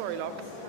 Sorry, love.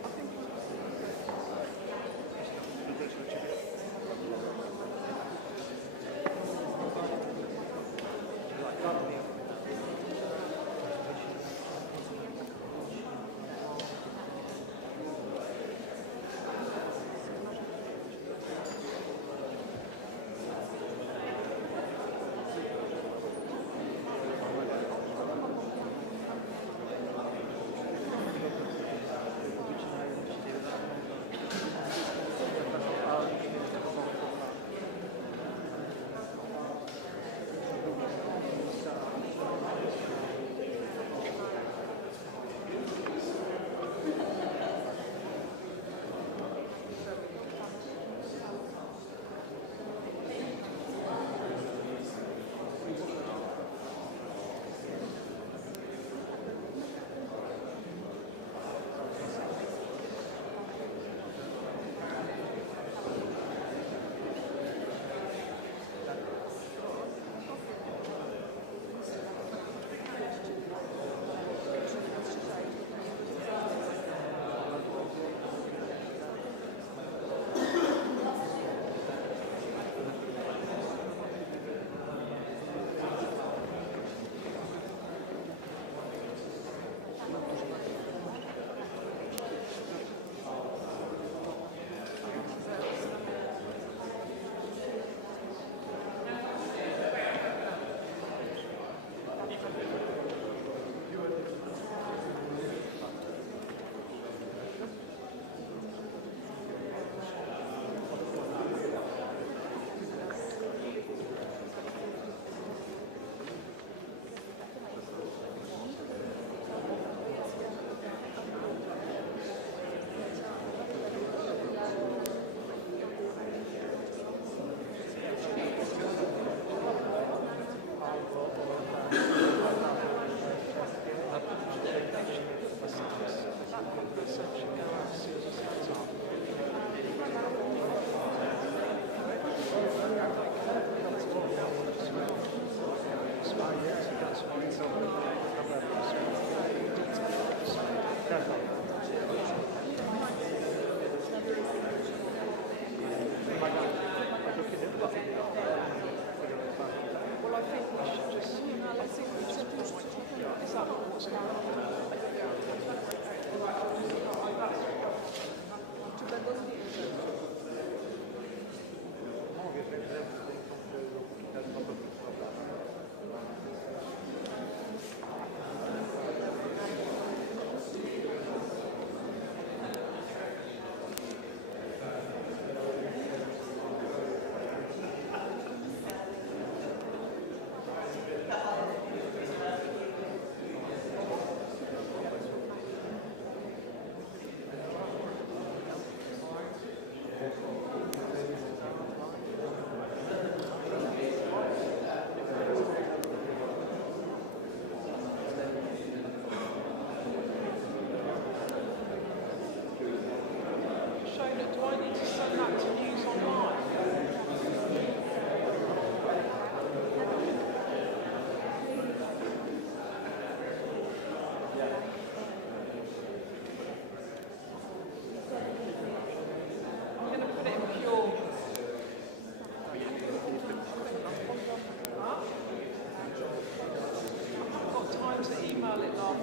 email it, love.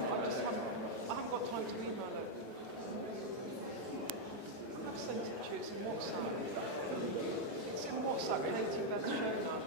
I haven't got time to email it. I've sent it to you. It's in WhatsApp. It's in WhatsApp. Katie Beth Shona.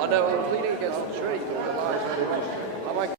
I know, I was leaning against the tree. I might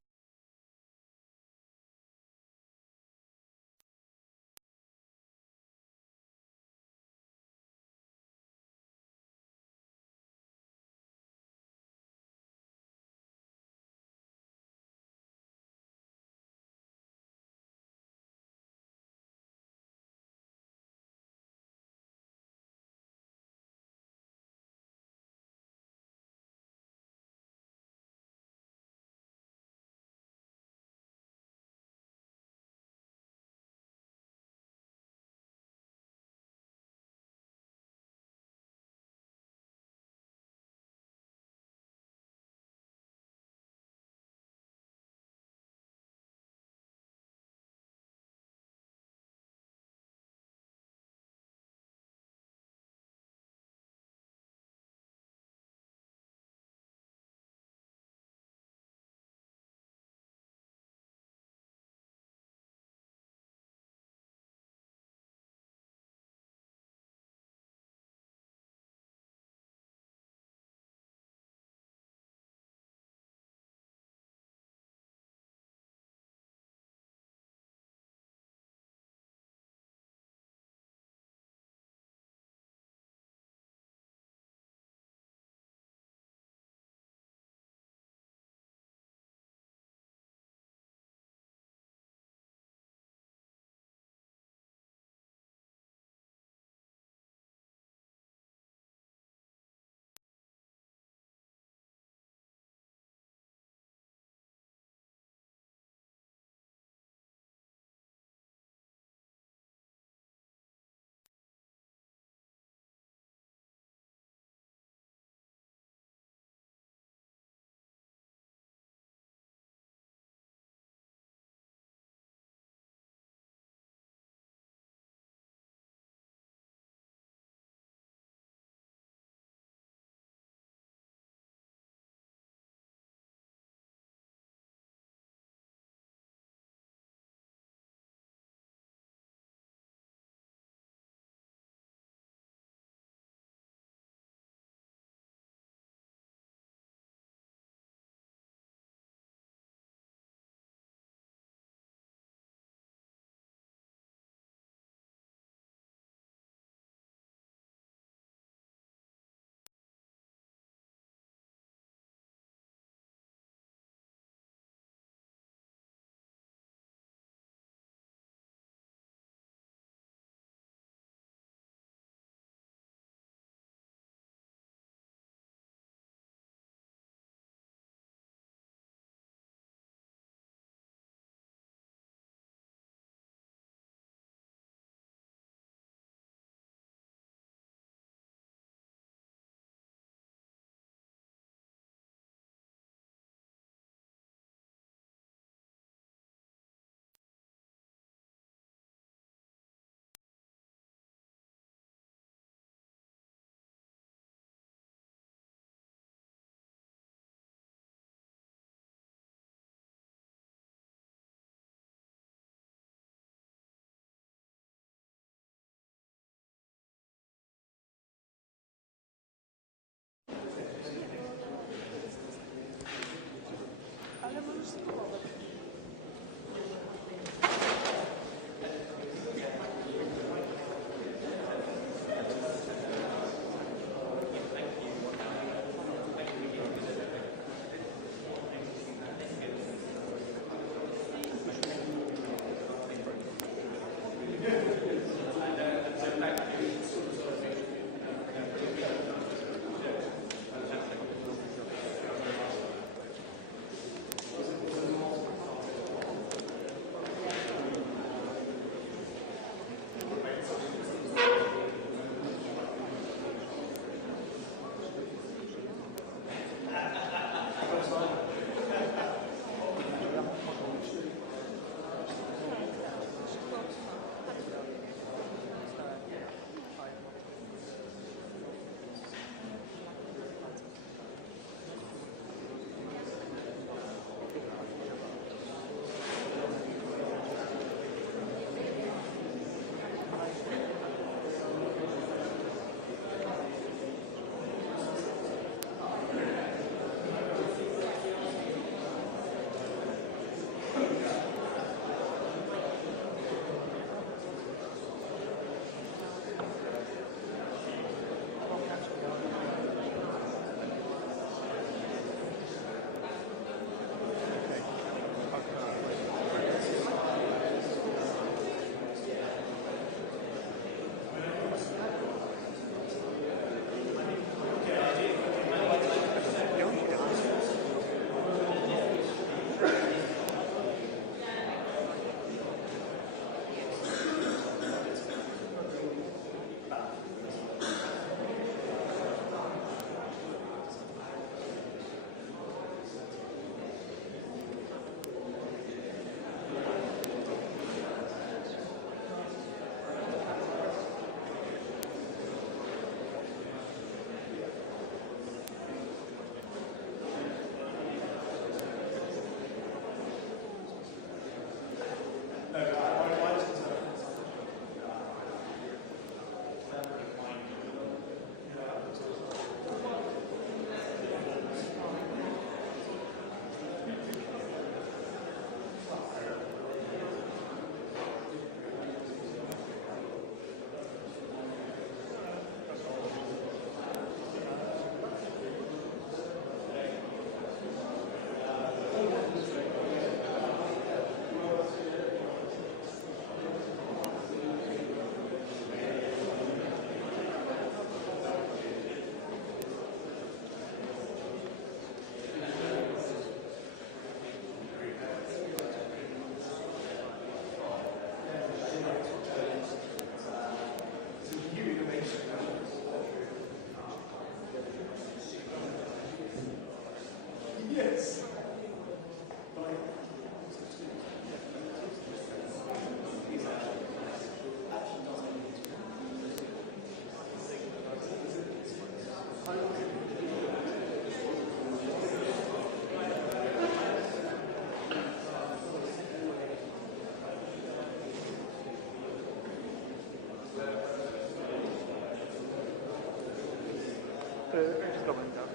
Just coming down.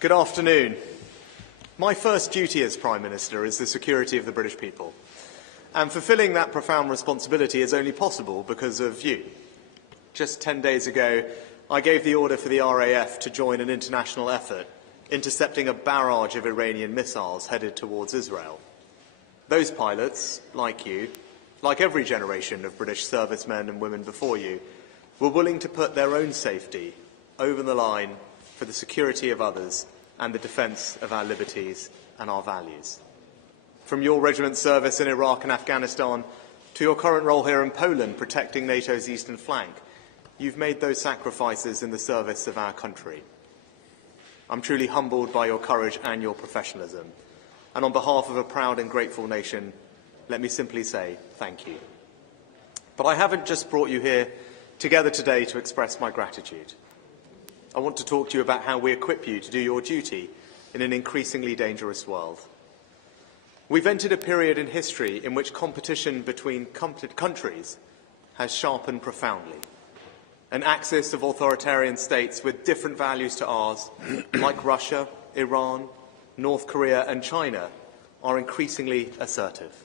Good afternoon. My first duty as Prime Minister is the security of the British people. And fulfilling that profound responsibility is only possible because of you. Just 10 days ago, I gave the order for the RAF to join an international effort intercepting a barrage of Iranian missiles headed towards Israel. Those pilots, like you, like every generation of British servicemen and women before you, were willing to put their own safety over the line for the security of others and the defence of our liberties and our values. From your regiment service in Iraq and Afghanistan to your current role here in Poland protecting NATO's eastern flank, you've made those sacrifices in the service of our country. I'm truly humbled by your courage and your professionalism. And on behalf of a proud and grateful nation, let me simply say thank you. But I haven't just brought you here together today to express my gratitude. I want to talk to you about how we equip you to do your duty in an increasingly dangerous world. We've entered a period in history in which competition between countries has sharpened profoundly. An axis of authoritarian states with different values to ours, like Russia, Iran, North Korea and China, are increasingly assertive.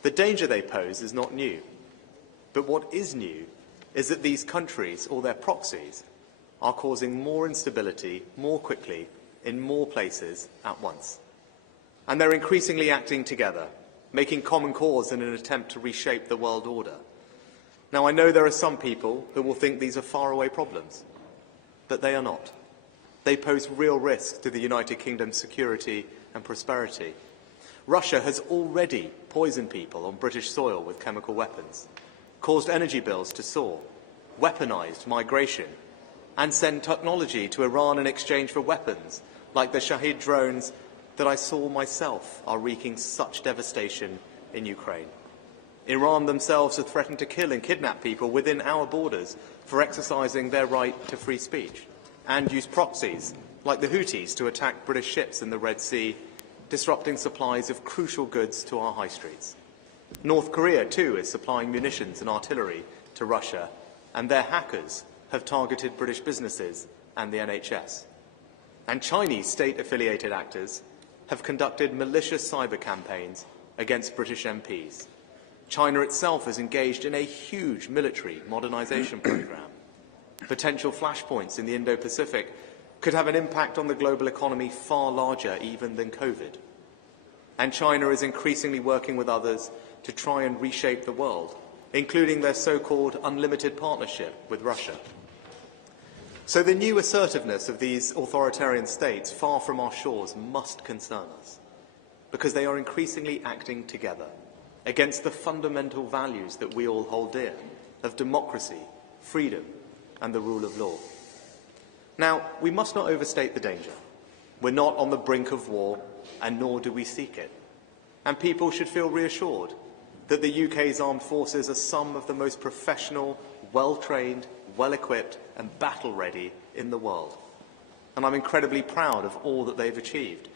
The danger they pose is not new. But what is new is that these countries, or their proxies, are causing more instability more quickly in more places at once. And they're increasingly acting together, making common cause in an attempt to reshape the world order. Now, I know there are some people who will think these are faraway problems, but they are not. They pose real risk to the United Kingdom's security and prosperity. Russia has already poisoned people on British soil with chemical weapons, caused energy bills to soar, weaponised migration, and send technology to Iran in exchange for weapons, like the Shahid drones that I saw myself are wreaking such devastation in Ukraine. Iran themselves have threatened to kill and kidnap people within our borders for exercising their right to free speech, and use proxies, like the Houthis, to attack British ships in the Red Sea, disrupting supplies of crucial goods to our high streets. North Korea, too, is supplying munitions and artillery to Russia, and their hackers have targeted British businesses and the NHS. And Chinese state-affiliated actors have conducted malicious cyber campaigns against British MPs. China itself is engaged in a huge military modernisation programme. Potential flashpoints in the Indo-Pacific could have an impact on the global economy far larger even than COVID. And China is increasingly working with others to try and reshape the world, including their so-called unlimited partnership with Russia. So the new assertiveness of these authoritarian states far from our shores must concern us, because they are increasingly acting together against the fundamental values that we all hold dear of democracy, freedom, and the rule of law. Now, we must not overstate the danger. We're not on the brink of war, and nor do we seek it. And people should feel reassured that the UK's armed forces are some of the most professional, well-trained, well-equipped and battle-ready in the world. And I'm incredibly proud of all that they've achieved,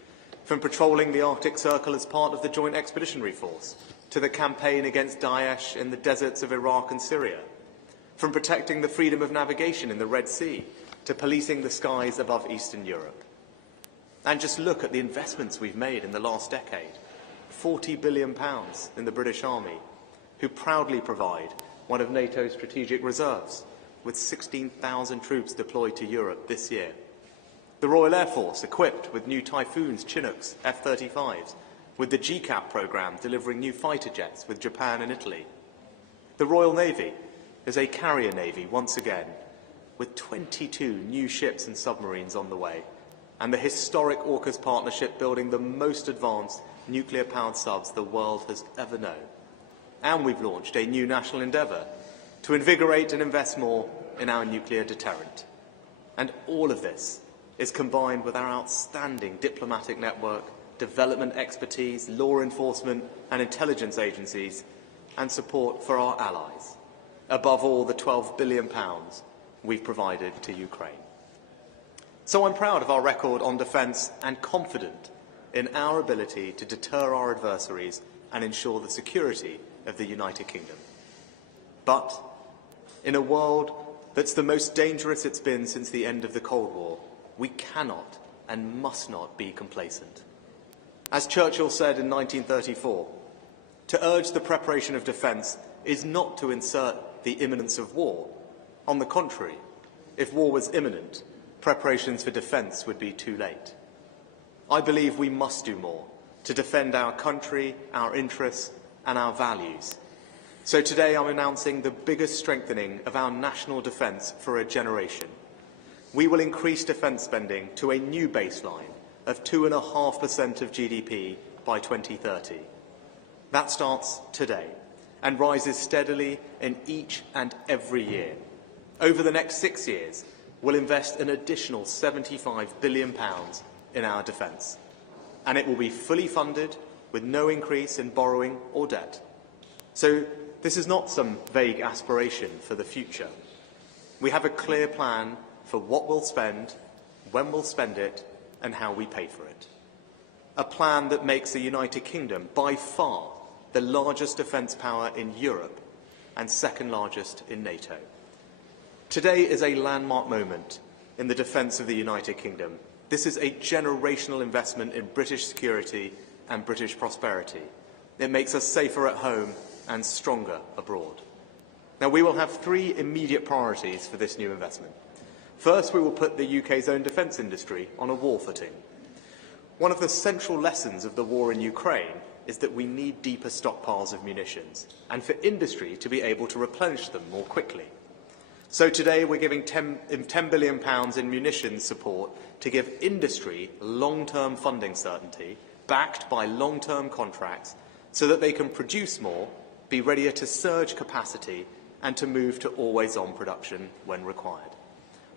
from patrolling the Arctic Circle as part of the Joint Expeditionary Force, to the campaign against Daesh in the deserts of Iraq and Syria, from protecting the freedom of navigation in the Red Sea, to policing the skies above Eastern Europe. And just look at the investments we've made in the last decade. £40 billion in the British Army, who proudly provide one of NATO's strategic reserves, with 16,000 troops deployed to Europe this year. The Royal Air Force, equipped with new Typhoons, Chinooks, F-35s, with the GCAP programme delivering new fighter jets with Japan and Italy. The Royal Navy is a carrier navy once again, with 22 new ships and submarines on the way, and the historic AUKUS partnership building the most advanced nuclear-powered subs the world has ever known. And we've launched a new national endeavour to invigorate and invest more in our nuclear deterrent. And all of this is combined with our outstanding diplomatic network, development expertise, law enforcement and intelligence agencies, and support for our allies. Above all, the £12 billion we've provided to Ukraine. So I'm proud of our record on defence and confident in our ability to deter our adversaries and ensure the security of the United Kingdom. But in a world that's the most dangerous it's been since the end of the Cold War, we cannot and must not be complacent. As Churchill said in 1934, to urge the preparation of defence is not to insert the imminence of war. On the contrary, if war was imminent, preparations for defence would be too late. I believe we must do more to defend our country, our interests and our values. So today I'm announcing the biggest strengthening of our national defence for a generation. We will increase defence spending to a new baseline of 2.5% of GDP by 2030. That starts today and rises steadily in each and every year. Over the next 6 years, we'll invest an additional £75 billion in our defence. And it will be fully funded with no increase in borrowing or debt. So this is not some vague aspiration for the future. We have a clear plan for what we'll spend, when we'll spend it, and how we pay for it. A plan that makes the United Kingdom by far the largest defence power in Europe and second largest in NATO. Today is a landmark moment in the defence of the United Kingdom. This is a generational investment in British security and British prosperity. It makes us safer at home and stronger abroad. Now, we will have 3 immediate priorities for this new investment. First, we will put the UK's own defence industry on a war footing. One of the central lessons of the war in Ukraine is that we need deeper stockpiles of munitions, and for industry to be able to replenish them more quickly. So today we're giving £10 billion in munitions support to give industry long-term funding certainty, backed by long-term contracts, so that they can produce more, be readier to surge capacity, and to move to always-on production when required.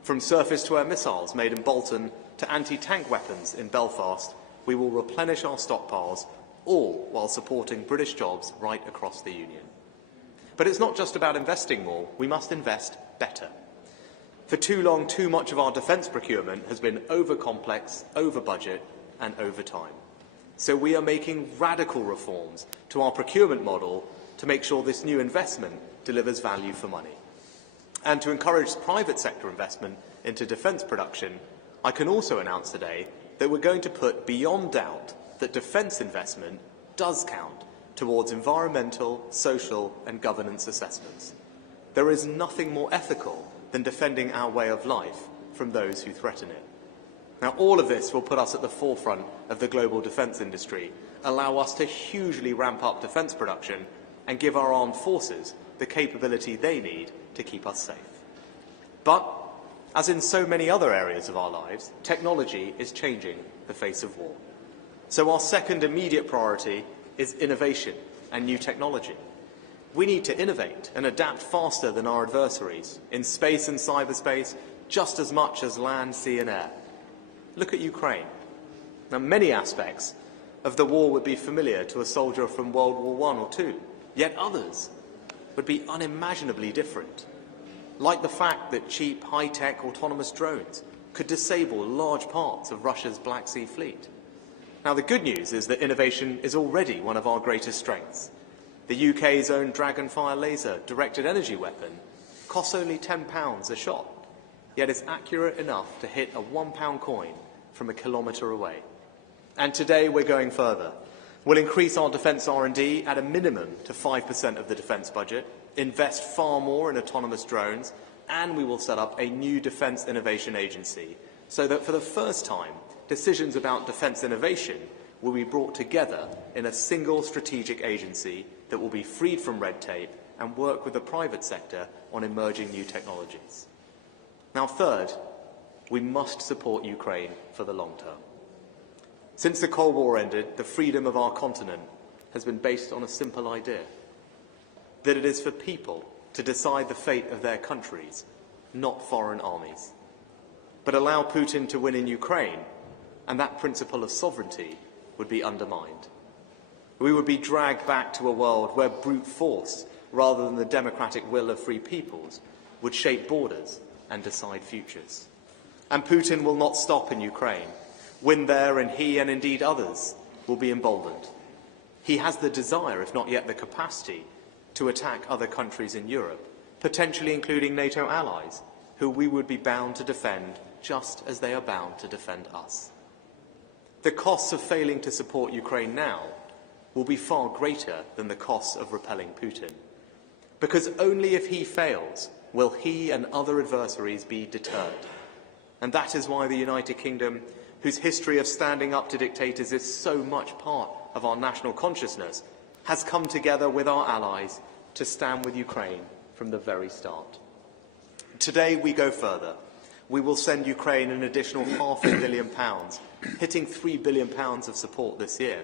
From surface-to-air missiles made in Bolton to anti-tank weapons in Belfast, we will replenish our stockpiles, all while supporting British jobs right across the Union. But it's not just about investing more, we must invest better. For too long, too much of our defence procurement has been over-complex, over-budget and over-time. So we are making radical reforms to our procurement model to make sure this new investment delivers value for money. And to encourage private sector investment into defence production, I can also announce today that we're going to put beyond doubt that defence investment does count towards environmental, social and governance assessments. There is nothing more ethical than defending our way of life from those who threaten it. Now, all of this will put us at the forefront of the global defence industry, allow us to hugely ramp up defence production and give our armed forces the capability they need to keep us safe. But, as in so many other areas of our lives, technology is changing the face of war. So our second immediate priority is innovation and new technology. We need to innovate and adapt faster than our adversaries in space and cyberspace, just as much as land, sea and air. Look at Ukraine. Now, many aspects of the war would be familiar to a soldier from World War I or II, yet others would be unimaginably different, like the fact that cheap, high-tech autonomous drones could disable large parts of Russia's Black Sea fleet. Now, the good news is that innovation is already one of our greatest strengths. The UK's own Dragonfire laser directed energy weapon costs only £10 a shot, yet is accurate enough to hit a £1 coin from a kilometre away. And today we're going further. We'll increase our defence R&D at a minimum to 5% of the defence budget, invest far more in autonomous drones, and we will set up a new Defence Innovation Agency so that for the first time, decisions about defence innovation will be brought together in a single strategic agency that will be freed from red tape and work with the private sector on emerging new technologies. Now, third, we must support Ukraine for the long term. Since the Cold War ended, the freedom of our continent has been based on a simple idea, that it is for people to decide the fate of their countries, not foreign armies. But allow Putin to win in Ukraine, and that principle of sovereignty would be undermined. We would be dragged back to a world where brute force, rather than the democratic will of free peoples, would shape borders and decide futures. And Putin will not stop in Ukraine. Win there, and he and indeed others will be emboldened. He has the desire, if not yet the capacity, to attack other countries in Europe, potentially including NATO allies, who we would be bound to defend just as they are bound to defend us. The costs of failing to support Ukraine now will be far greater than the costs of repelling Putin, because only if he fails will he and other adversaries be deterred. And that is why the United Kingdom, whose history of standing up to dictators is so much part of our national consciousness, has come together with our allies to stand with Ukraine from the very start. Today we go further. We will send Ukraine an additional £500 million, hitting £3 billion of support this year,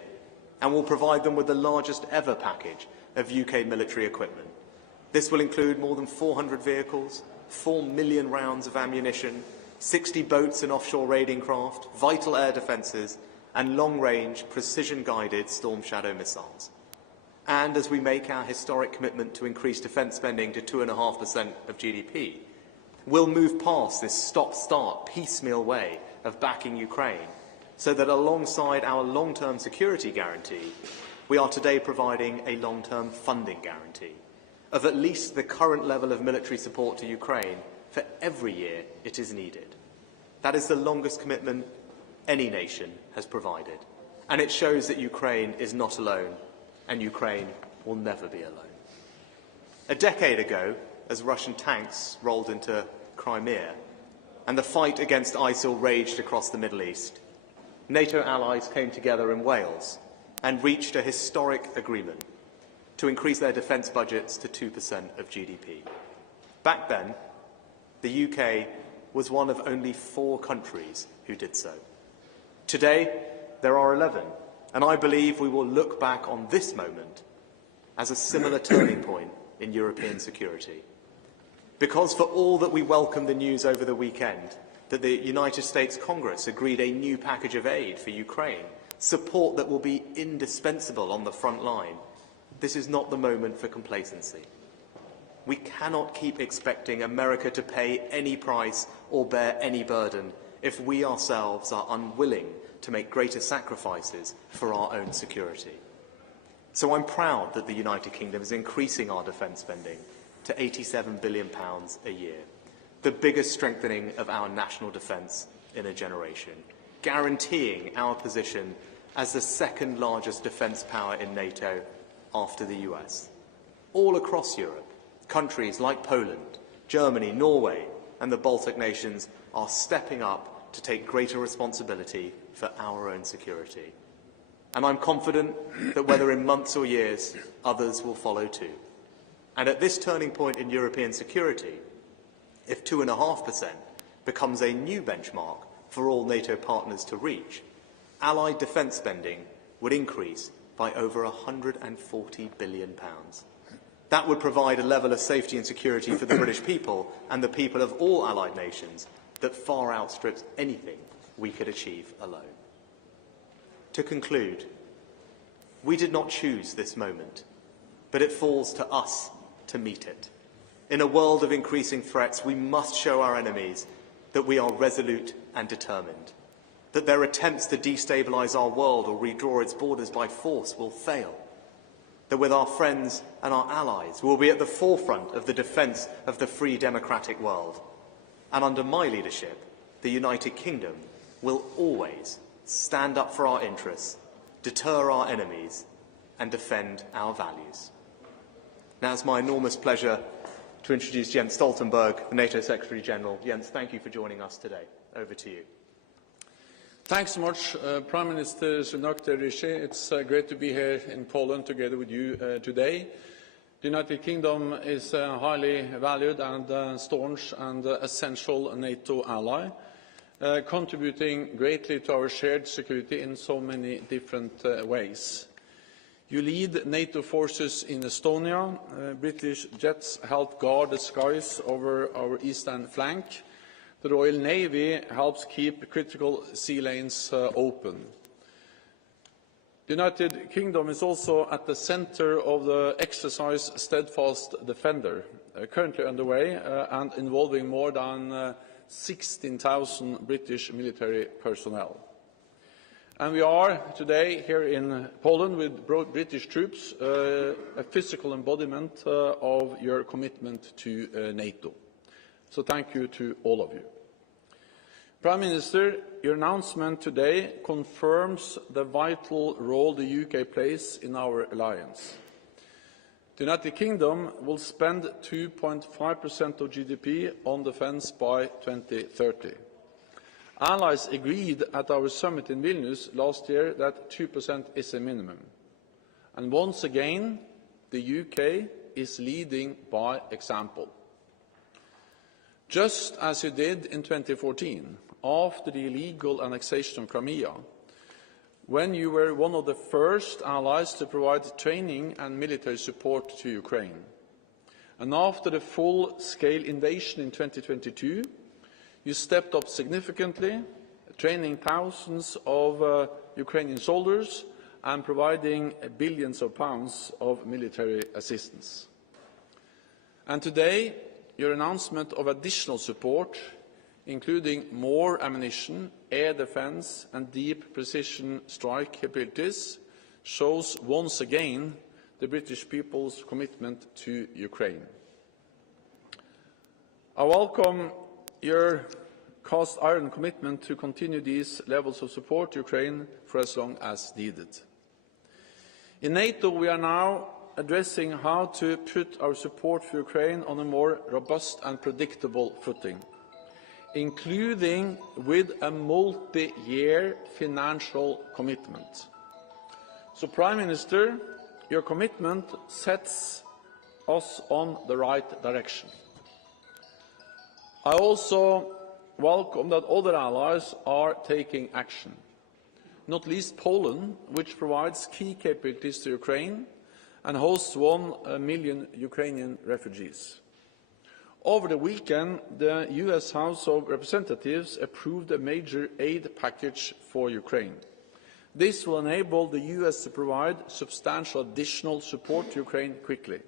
and will provide them with the largest ever package of UK military equipment. This will include more than 400 vehicles, 4 million rounds of ammunition, 60 boats and offshore raiding craft, vital air defences, and long-range, precision-guided Storm Shadow missiles. And as we make our historic commitment to increase defence spending to 2.5% of GDP, we'll move past this stop-start, piecemeal way of backing Ukraine, so that alongside our long-term security guarantee, we are today providing a long-term funding guarantee of at least the current level of military support to Ukraine for every year it is needed. That is the longest commitment any nation has provided, and it shows that Ukraine is not alone, and Ukraine will never be alone. A decade ago, as Russian tanks rolled into Crimea and the fight against ISIL raged across the Middle East, NATO allies came together in Wales and reached a historic agreement to increase their defence budgets to 2% of GDP. Back then, the UK was one of only 4 countries who did so. Today, there are 11, and I believe we will look back on this moment as a similar turning point in European security. Because for all that we welcome the news over the weekend that the United States Congress agreed a new package of aid for Ukraine, support that will be indispensable on the front line, this is not the moment for complacency. We cannot keep expecting America to pay any price or bear any burden if we ourselves are unwilling to make greater sacrifices for our own security. So I'm proud that the United Kingdom is increasing our defence spending to £87 billion a year, the biggest strengthening of our national defence in a generation, guaranteeing our position as the second largest defence power in NATO after the US. All across Europe, countries like Poland, Germany, Norway and the Baltic nations are stepping up to take greater responsibility for our own security. And I'm confident that whether in months or years, others will follow too. And at this turning point in European security, if 2.5% becomes a new benchmark for all NATO partners to reach, Allied defence spending would increase by over £140 billion. That would provide a level of safety and security for the British people and the people of all Allied nations that far outstrips anything we could achieve alone. To conclude, we did not choose this moment, but it falls to us to meet it. In a world of increasing threats, we must show our enemies that we are resolute and determined, that their attempts to destabilise our world or redraw its borders by force will fail, that with our friends and our allies we will be at the forefront of the defence of the free democratic world. And under my leadership, the United Kingdom will always stand up for our interests, deter our enemies and defend our values. Now it's my enormous pleasure to introduce Jens Stoltenberg, the NATO Secretary General. Jens, thank you for joining us today. Over to you. Thanks so much, Prime Minister Sunak, Rishi. It's great to be here in Poland together with you today. The United Kingdom is a highly valued and staunch and essential NATO ally, contributing greatly to our shared security in so many different ways. You lead NATO forces in Estonia. British jets help guard the skies over our eastern flank. The Royal Navy helps keep critical sea lanes open. The United Kingdom is also at the centre of the exercise Steadfast Defender, currently underway and involving more than 16,000 British military personnel. And we are today here in Poland with British troops, a physical embodiment of your commitment to NATO. So thank you to all of you. Prime Minister, your announcement today confirms the vital role the UK plays in our alliance. The United Kingdom will spend 2.5% of GDP on defence by 2030. Allies agreed at our summit in Vilnius last year that 2% is a minimum. And once again, the UK is leading by example. Just as you did in 2014, after the illegal annexation of Crimea, when you were one of the first allies to provide training and military support to Ukraine. And after the full-scale invasion in 2022, you stepped up significantly, training thousands of Ukrainian soldiers and providing billions of pounds of military assistance. And today, your announcement of additional support, including more ammunition, air defence and deep precision strike capabilities, shows once again the British people's commitment to Ukraine. I welcome your cast iron commitment to continue these levels of support to Ukraine for as long as needed. In NATO, we are now addressing how to put our support for Ukraine on a more robust and predictable footing, including with a multi-year financial commitment. So, Prime Minister, your commitment sets us on the right direction. I also welcome that other allies are taking action, not least Poland, which provides key capabilities to Ukraine and hosts 1 million Ukrainian refugees. Over the weekend, the US House of Representatives approved a major aid package for Ukraine. This will enable the US to provide substantial additional support to Ukraine quickly.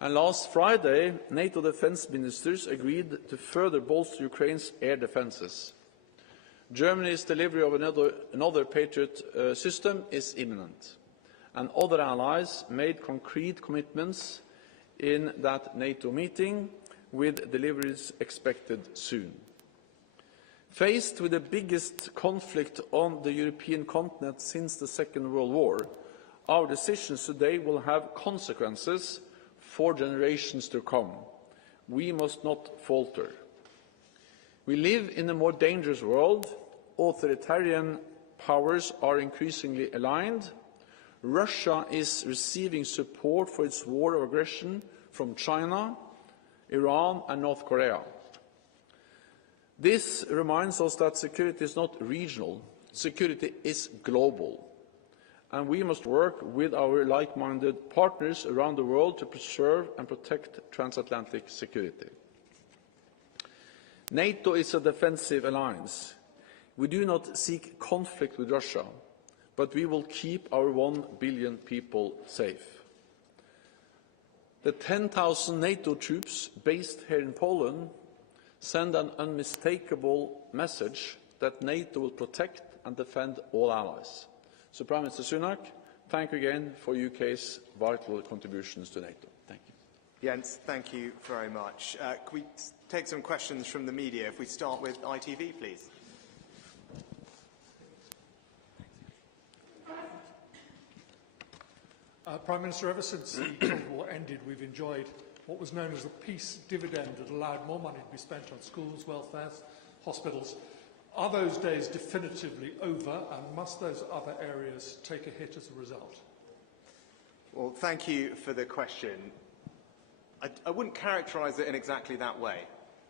And last Friday, NATO defence ministers agreed to further bolster Ukraine's air defences. Germany's delivery of another Patriot system is imminent, and other allies made concrete commitments in that NATO meeting, with deliveries expected soon. Faced with the biggest conflict on the European continent since the Second World War, our decisions today will have consequences for generations to come. We must not falter. We live in a more dangerous world. Authoritarian powers are increasingly aligned. Russia is receiving support for its war of aggression from China, Iran and North Korea. This reminds us that security is not regional, security is global, and we must work with our like-minded partners around the world to preserve and protect transatlantic security. NATO is a defensive alliance. We do not seek conflict with Russia, but we will keep our 1 billion people safe. The 10,000 NATO troops based here in Poland send an unmistakable message that NATO will protect and defend all allies. So, Prime Minister Sunak, thank you again for UK's vital contributions to NATO. Thank you. Jens, thank you very much. Can we take some questions from the media? If we start with ITV, please. Prime Minister, ever since the Cold War ended, we've enjoyed what was known as the peace dividend that allowed more money to be spent on schools, welfare, hospitals. Are those days definitively over, and must those other areas take a hit as a result? Well, thank you for the question. I wouldn't characterise it in exactly that way,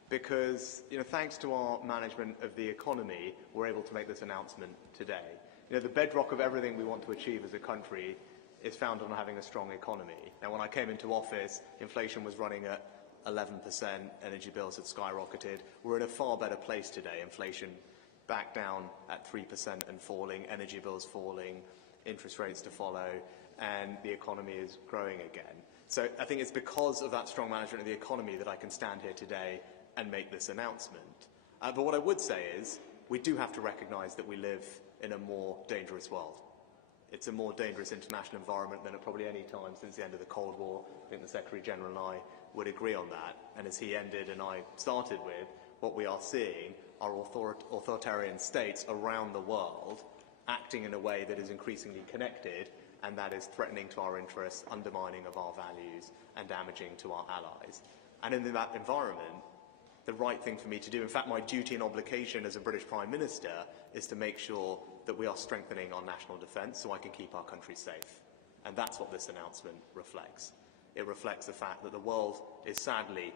because thanks to our management of the economy, we're able to make this announcement today. The bedrock of everything we want to achieve as a country is found on having a strong economy. Now, when I came into office, inflation was running at 11%, energy bills had skyrocketed. We're in a far better place today. Inflation back down at 3% and falling, energy bills falling, interest rates to follow, and the economy is growing again. So I think it's because of that strong management of the economy that I can stand here today and make this announcement. But what I would say is we do have to recognise that we live in a more dangerous world. It's a more dangerous international environment than at probably any time since the end of the Cold War. I think the Secretary General and I would agree on that. And as he ended and I started with, what we are seeing are authoritarian states around the world acting in a way that is increasingly connected, and that is threatening to our interests, undermining of our values, and damaging to our allies. And in that environment, the right thing for me to do, in fact my duty and obligation as a British Prime Minister, is to make sure that we are strengthening our national defence so I can keep our country safe. And that's what this announcement reflects. It reflects the fact that the world is sadly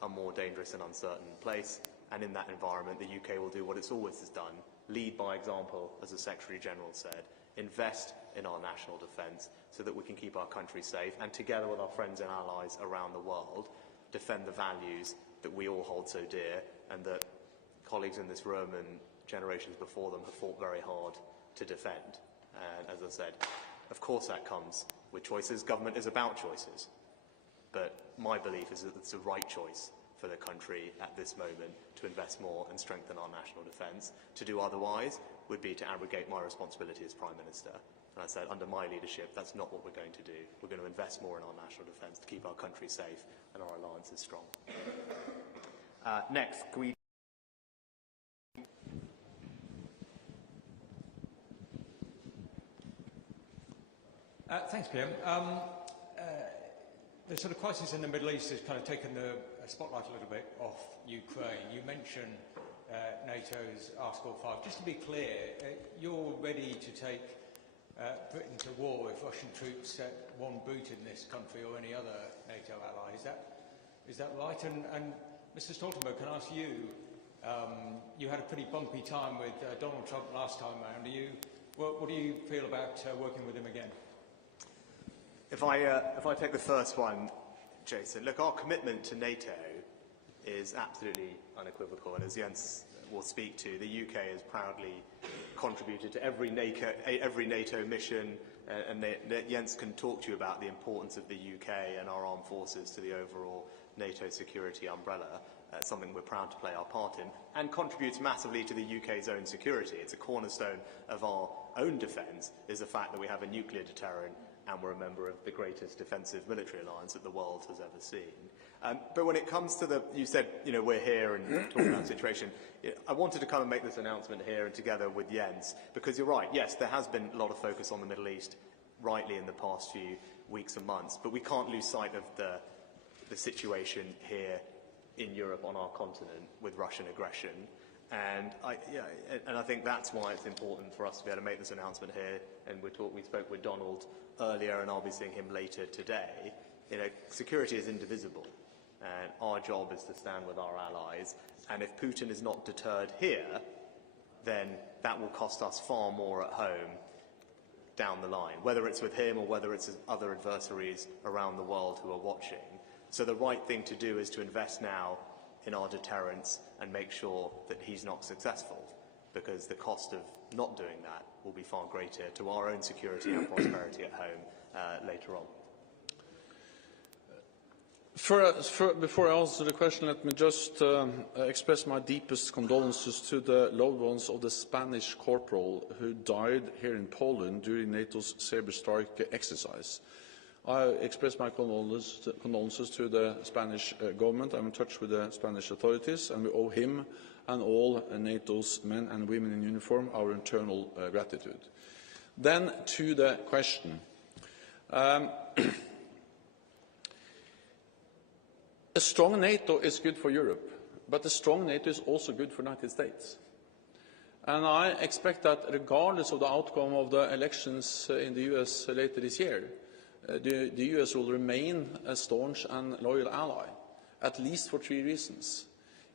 a more dangerous and uncertain place, and in that environment the UK will do what it's always done, lead by example, as the Secretary General said, invest in our national defence so that we can keep our country safe, and together with our friends and allies around the world, defend the values that we all hold so dear and that colleagues in this room and generations before them have fought very hard to defend. And as I said, of course that comes with choices. Government is about choices. But my belief is that it's the right choice for the country at this moment to invest more and strengthen our national defence. To do otherwise would be to abrogate my responsibility as Prime Minister. And I said, under my leadership, that's not what we're going to do. We're going to invest more in our national defence to keep our country safe and our alliances strong. Next, can we... Thanks, PM. The sort of crisis in the Middle East has kind of taken the spotlight a little bit off Ukraine. You mentioned NATO's Article 5. Just to be clear, you're ready to take Britain to war if Russian troops set one boot in this country or any other NATO ally. Is that right? And Mr. Stoltenberg, can I ask you, you had a pretty bumpy time with Donald Trump last time round. What do you feel about working with him again? If I take the first one, Jason, look, our commitment to NATO is absolutely unequivocal, and as Jens will speak to, the UK has proudly contributed to every NATO mission, and Jens can talk to you about the importance of the UK and our armed forces to the overall NATO security umbrella, something we're proud to play our part in, and contributes massively to the UK's own security. It's a cornerstone of our own defence, is the fact that we have a nuclear deterrent and we're a member of the greatest defensive military alliance that the world has ever seen. But when it comes to you said, we're here and talking about the situation, I wanted to come and make this announcement here and together with Jens, because you're right, yes, there has been a lot of focus on the Middle East, rightly, in the past few weeks and months, but we can't lose sight of the situation here in Europe, on our continent, with Russian aggression. And I think that's why it's important for us to be able to make this announcement here. And we spoke with Donald earlier, and I'll be seeing him later today. Security is indivisible, and our job is to stand with our allies. And if Putin is not deterred here, then that will cost us far more at home down the line, whether it's with him or whether it's other adversaries around the world who are watching. So the right thing to do is to invest now in our deterrence and make sure that he's not successful, because the cost of not doing that will be far greater to our own security and prosperity at home later on. Before I answer the question, let me just express my deepest condolences to the loved ones of the Spanish corporal who died here in Poland during NATO's Sabre Strike exercise. I express my condolences to the Spanish government. I'm in touch with the Spanish authorities, and we owe him and all NATO's men and women in uniform our eternal gratitude. Then to the question. A strong NATO is good for Europe, but a strong NATO is also good for the United States. And I expect that regardless of the outcome of the elections in the US later this year, the US will remain a staunch and loyal ally, at least for 3 reasons.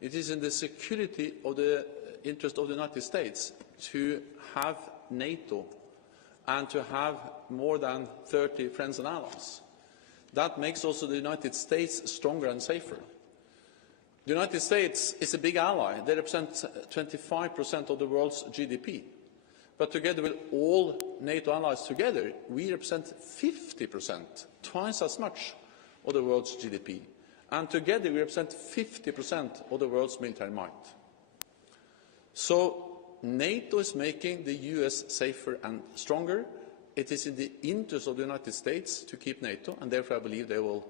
It is in the security of the interest of the United States to have NATO and to have more than 30 friends and allies. That makes also the United States stronger and safer. The United States is a big ally. They represent 25% of the world's GDP. But together with all NATO allies together, we represent 50%, twice as much of the world's GDP. And together we represent 50% of the world's military might. So NATO is making the US safer and stronger. It is in the interest of the United States to keep NATO, and therefore I believe they will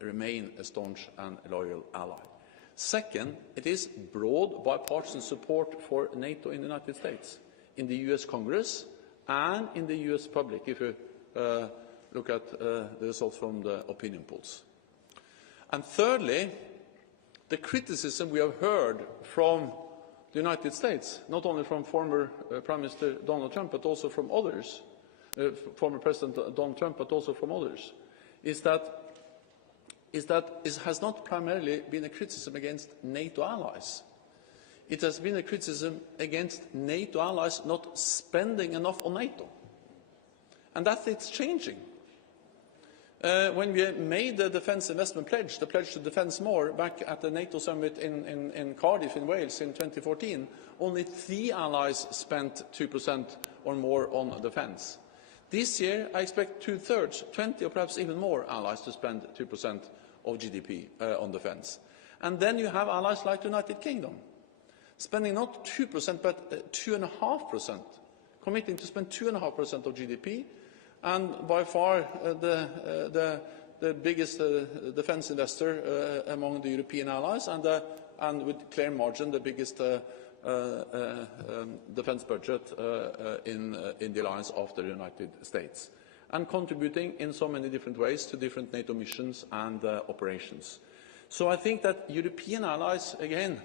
remain a staunch and loyal ally. Second, it is broad bipartisan support for NATO in the United States, in the US Congress and in the US public, if you look at the results from the opinion polls. And thirdly, the criticism we have heard from the United States, not only from former Prime Minister Donald Trump, but also from others, former President Donald Trump, but also from others, is that it has not primarily been a criticism against NATO allies. It has been a criticism against NATO allies not spending enough on NATO. And that it's changing. When we made the Defence Investment Pledge, the pledge to defence more, back at the NATO summit in Cardiff in Wales in 2014, only 3 allies spent 2% or more on defence. This year, I expect 2/3, 20 or perhaps even more allies to spend 2% of GDP on defence. And then you have allies like the United Kingdom, spending not 2% but 2.5%, committing to spend 2.5% of GDP, and by far the biggest defence investor among the European allies, and with clear margin the biggest defence budget in the alliance after the United States, and contributing in so many different ways to different NATO missions and operations. So I think that European allies, again,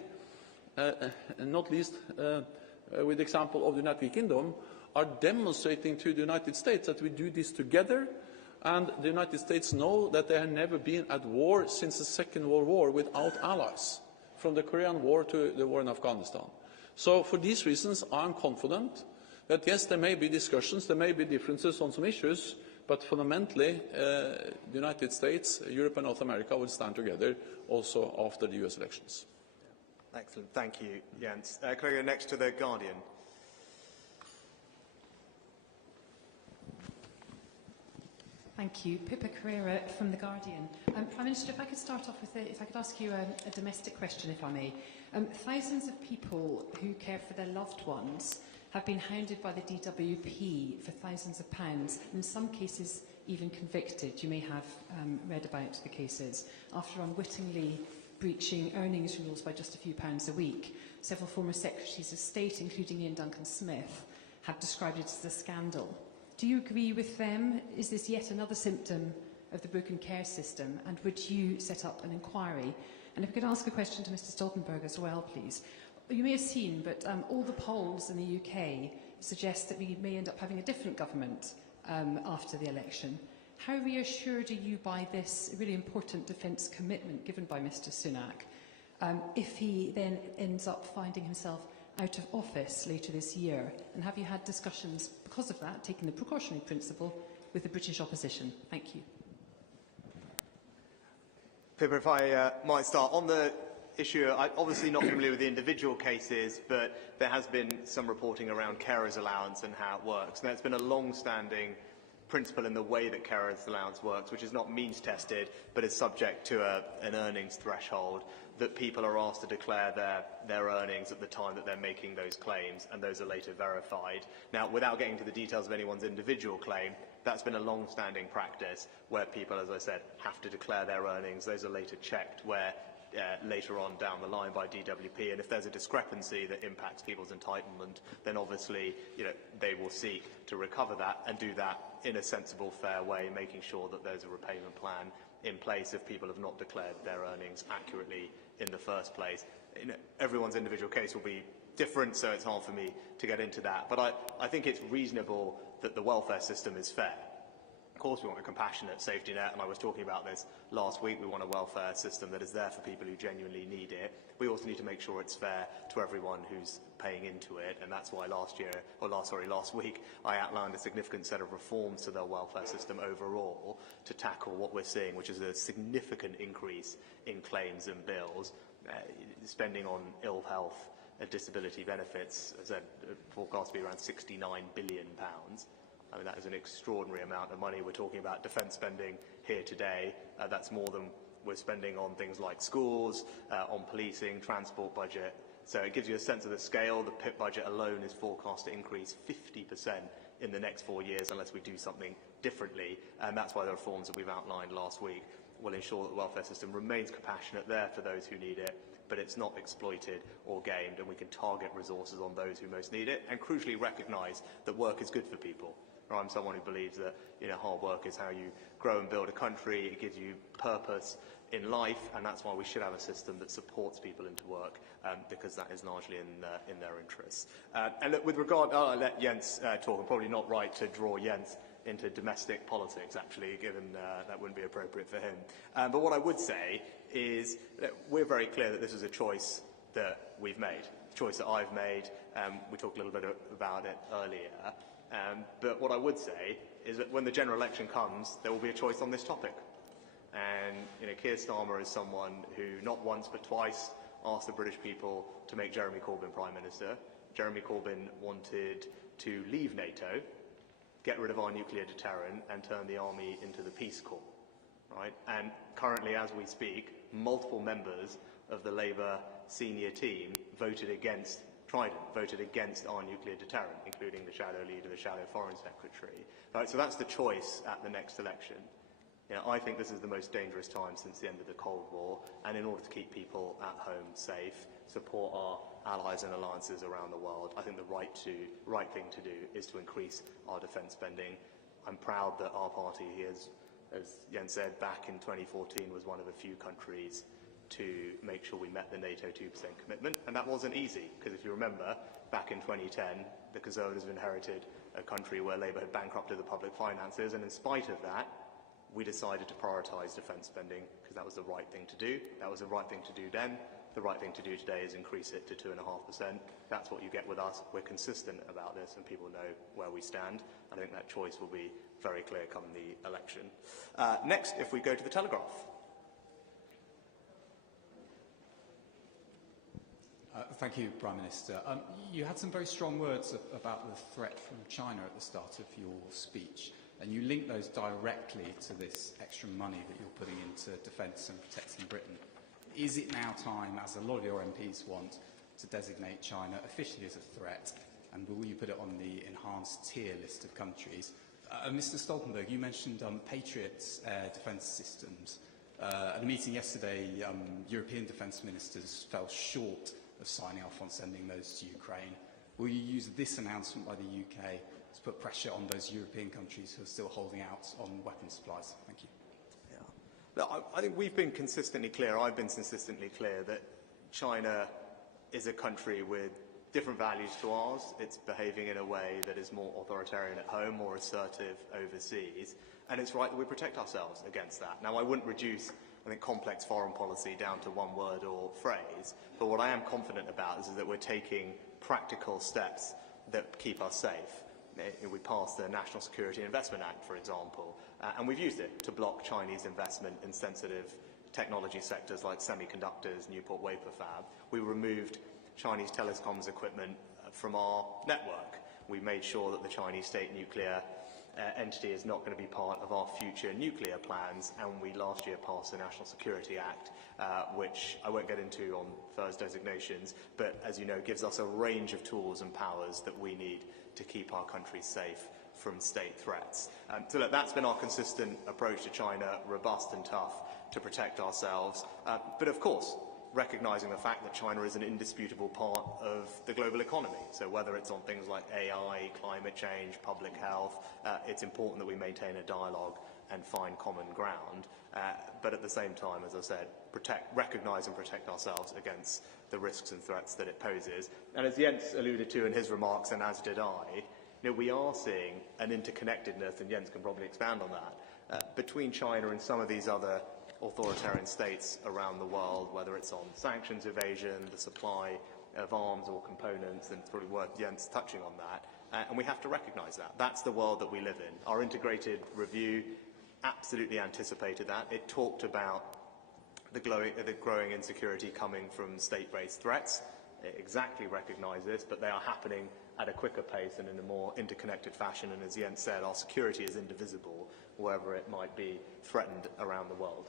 not least with the example of the United Kingdom, are demonstrating to the United States that we do this together, and the United States know that they have never been at war since the Second World War without allies, from the Korean War to the war in Afghanistan. So for these reasons, I am confident that yes, there may be discussions, there may be differences on some issues, But fundamentally, the United States, Europe and North America will stand together also after the US elections. Excellent. Thank you, Jens. Can I go next to The Guardian? Thank you. Pippa Carrera from The Guardian. Prime Minister, if I could start off with if I could ask you a domestic question, if I may. Thousands of people who care for their loved ones have been hounded by the DWP for thousands of pounds, and in some cases even convicted. You may have read about the cases, after unwittingly breaching earnings rules by just a few pounds a week. Several former Secretaries of State, including Ian Duncan Smith, have described it as a scandal. Do you agree with them? Is this yet another symptom of the broken care system? And would you set up an inquiry? And if I could ask a question to Mr Stoltenberg as well, please. You may have seen, but all the polls in the UK suggest that we may end up having a different government after the election. How reassured are you by this really important defence commitment given by Mr Sunak if he then ends up finding himself out of office later this year? And have you had discussions, because of that, taking the precautionary principle with the British opposition? Thank you. Pippa, if I might start. On the issue, I'm obviously not familiar with the individual cases, but there has been some reporting around carers' allowance and how it works. Now, it's been a long-standing principle in the way that carers' allowance works, which is not means-tested, but is subject to an earnings threshold, that people are asked to declare their earnings at the time that they're making those claims, and those are later verified. Now, without getting into the details of anyone's individual claim, that's been a long-standing practice where people, as I said, have to declare their earnings. Those are later checked where later on down the line by DWP, and if there's a discrepancy that impacts people's entitlement, then obviously they will seek to recover that and do that in a sensible, fair way, making sure that there's a repayment plan in place if people have not declared their earnings accurately in the first place. Everyone's individual case will be different, so it's hard for me to get into that, but I think it's reasonable that the welfare system is fair. Of course, we want a compassionate safety net, and I was talking about this last week. We want a welfare system that is there for people who genuinely need it. We also need to make sure it's fair to everyone who's paying into it, and that's why last week, I outlined a significant set of reforms to the welfare system overall to tackle what we're seeing, which is a significant increase in claims and bills, spending on ill health and disability benefits, as I said, forecast to be around £69 billion. I mean, that is an extraordinary amount of money. We're talking about defence spending here today. That's more than we're spending on things like schools, on policing, transport budget. So it gives you a sense of the scale. The PIP budget alone is forecast to increase 50% in the next 4 years unless we do something differently. And that's why the reforms that we've outlined last week will ensure that the welfare system remains compassionate, there for those who need it, but it's not exploited or gamed, and we can target resources on those who most need it, and crucially recognise that work is good for people. I'm someone who believes that hard work is how you grow and build a country. It gives you purpose in life, and that's why we should have a system that supports people into work, because that is largely in their interests. And look, with regard, I'll let Jens talk. I'm probably not right to draw Jens into domestic politics, actually, given that wouldn't be appropriate for him. But what I would say is that we're very clear that this is a choice that we've made, a choice that I've made. We talked a little bit about it earlier. But what I would say is that when the general election comes, there will be a choice on this topic. And Keir Starmer is someone who not once but twice asked the British people to make Jeremy Corbyn Prime Minister. Jeremy Corbyn wanted to leave NATO, get rid of our nuclear deterrent, and turn the army into the Peace Corps. Right? And currently, as we speak, multiple members of the Labour senior team voted against our nuclear deterrent, including the shadow leader, the shadow foreign secretary. Right, so that's the choice at the next election. I think this is the most dangerous time since the end of the Cold War, and in order to keep people at home safe, support our allies and alliances around the world, I think the right thing to do is to increase our defence spending. I'm proud that our party, as Jens said, back in 2014 was one of a few countries to make sure we met the NATO 2% commitment, and that wasn't easy, because if you remember, back in 2010, the Conservatives inherited a country where Labour had bankrupted the public finances, and in spite of that, we decided to prioritise defence spending, because that was the right thing to do. That was the right thing to do then, the right thing to do today is increase it to 2.5%. That's what you get with us. We're consistent about this and people know where we stand. I think that choice will be very clear come the election. Next, if we go to the Telegraph. Thank you, Prime Minister. You had some very strong words about the threat from China at the start of your speech, and you linked those directly to this extra money that you're putting into defence and protecting Britain. Is it now time, as a lot of your MPs want, to designate China officially as a threat, and will you put it on the enhanced tier list of countries? Mr Stoltenberg, you mentioned Patriot's defence systems. At a meeting yesterday, European defence ministers fell short of signing off on sending those to Ukraine. Will you use this announcement by the UK to put pressure on those European countries who are still holding out on weapons supplies? Thank you. Look, I think we've been consistently clear, I've been consistently clear that China is a country with different values to ours. It's behaving in a way that is more authoritarian at home, more assertive overseas, and it's right that we protect ourselves against that. Now, I wouldn't reduce, I think, complex foreign policy down to one word or phrase, but what I am confident about is that we're taking practical steps that keep us safe. We passed the National Security Investment Act, for example, and we've used it to block Chinese investment in sensitive technology sectors like semiconductors, Newport wafer fab. We removed Chinese telecoms equipment from our network. We made sure that the Chinese state nuclear entity is not going to be part of our future nuclear plans, and we last year passed the National Security Act, which I won't get into on first designations, but as you know, gives us a range of tools and powers that we need to keep our country safe from state threats. So look, that's been our consistent approach to China, robust and tough to protect ourselves, but of course, recognising the fact that China is an indisputable part of the global economy. So whether it's on things like AI, climate change, public health, it's important that we maintain a dialogue and find common ground. But at the same time, as I said, recognise and protect ourselves against the risks and threats that it poses. And as Jens alluded to in his remarks, and as did I, we are seeing an interconnectedness, and Jens can probably expand on that, between China and some of these other authoritarian states around the world, whether it's on sanctions evasion, the supply of arms or components, and it's probably worth Jens touching on that. And we have to recognise that. That's the world that we live in. Our integrated review absolutely anticipated that. It talked about the growing insecurity coming from state-based threats. It exactly recognised this, but they are happening at a quicker pace and in a more interconnected fashion. And as Jens said, our security is indivisible wherever it might be threatened around the world.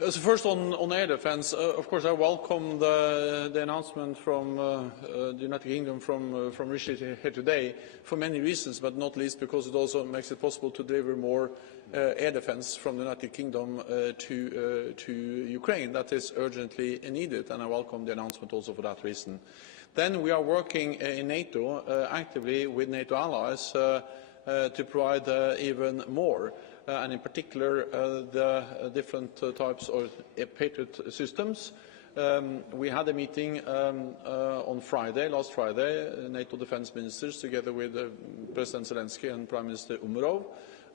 So first on air defence, of course I welcome the announcement from the United Kingdom from Rishi here today for many reasons, but not least because it also makes it possible to deliver more air defence from the United Kingdom to Ukraine. That is urgently needed, and I welcome the announcement also for that reason. Then we are working in NATO actively with NATO allies to provide even more. And in particular, the different types of Patriot systems. We had a meeting on Friday, last Friday, NATO defence ministers, together with President Zelensky and Prime Minister Umerov,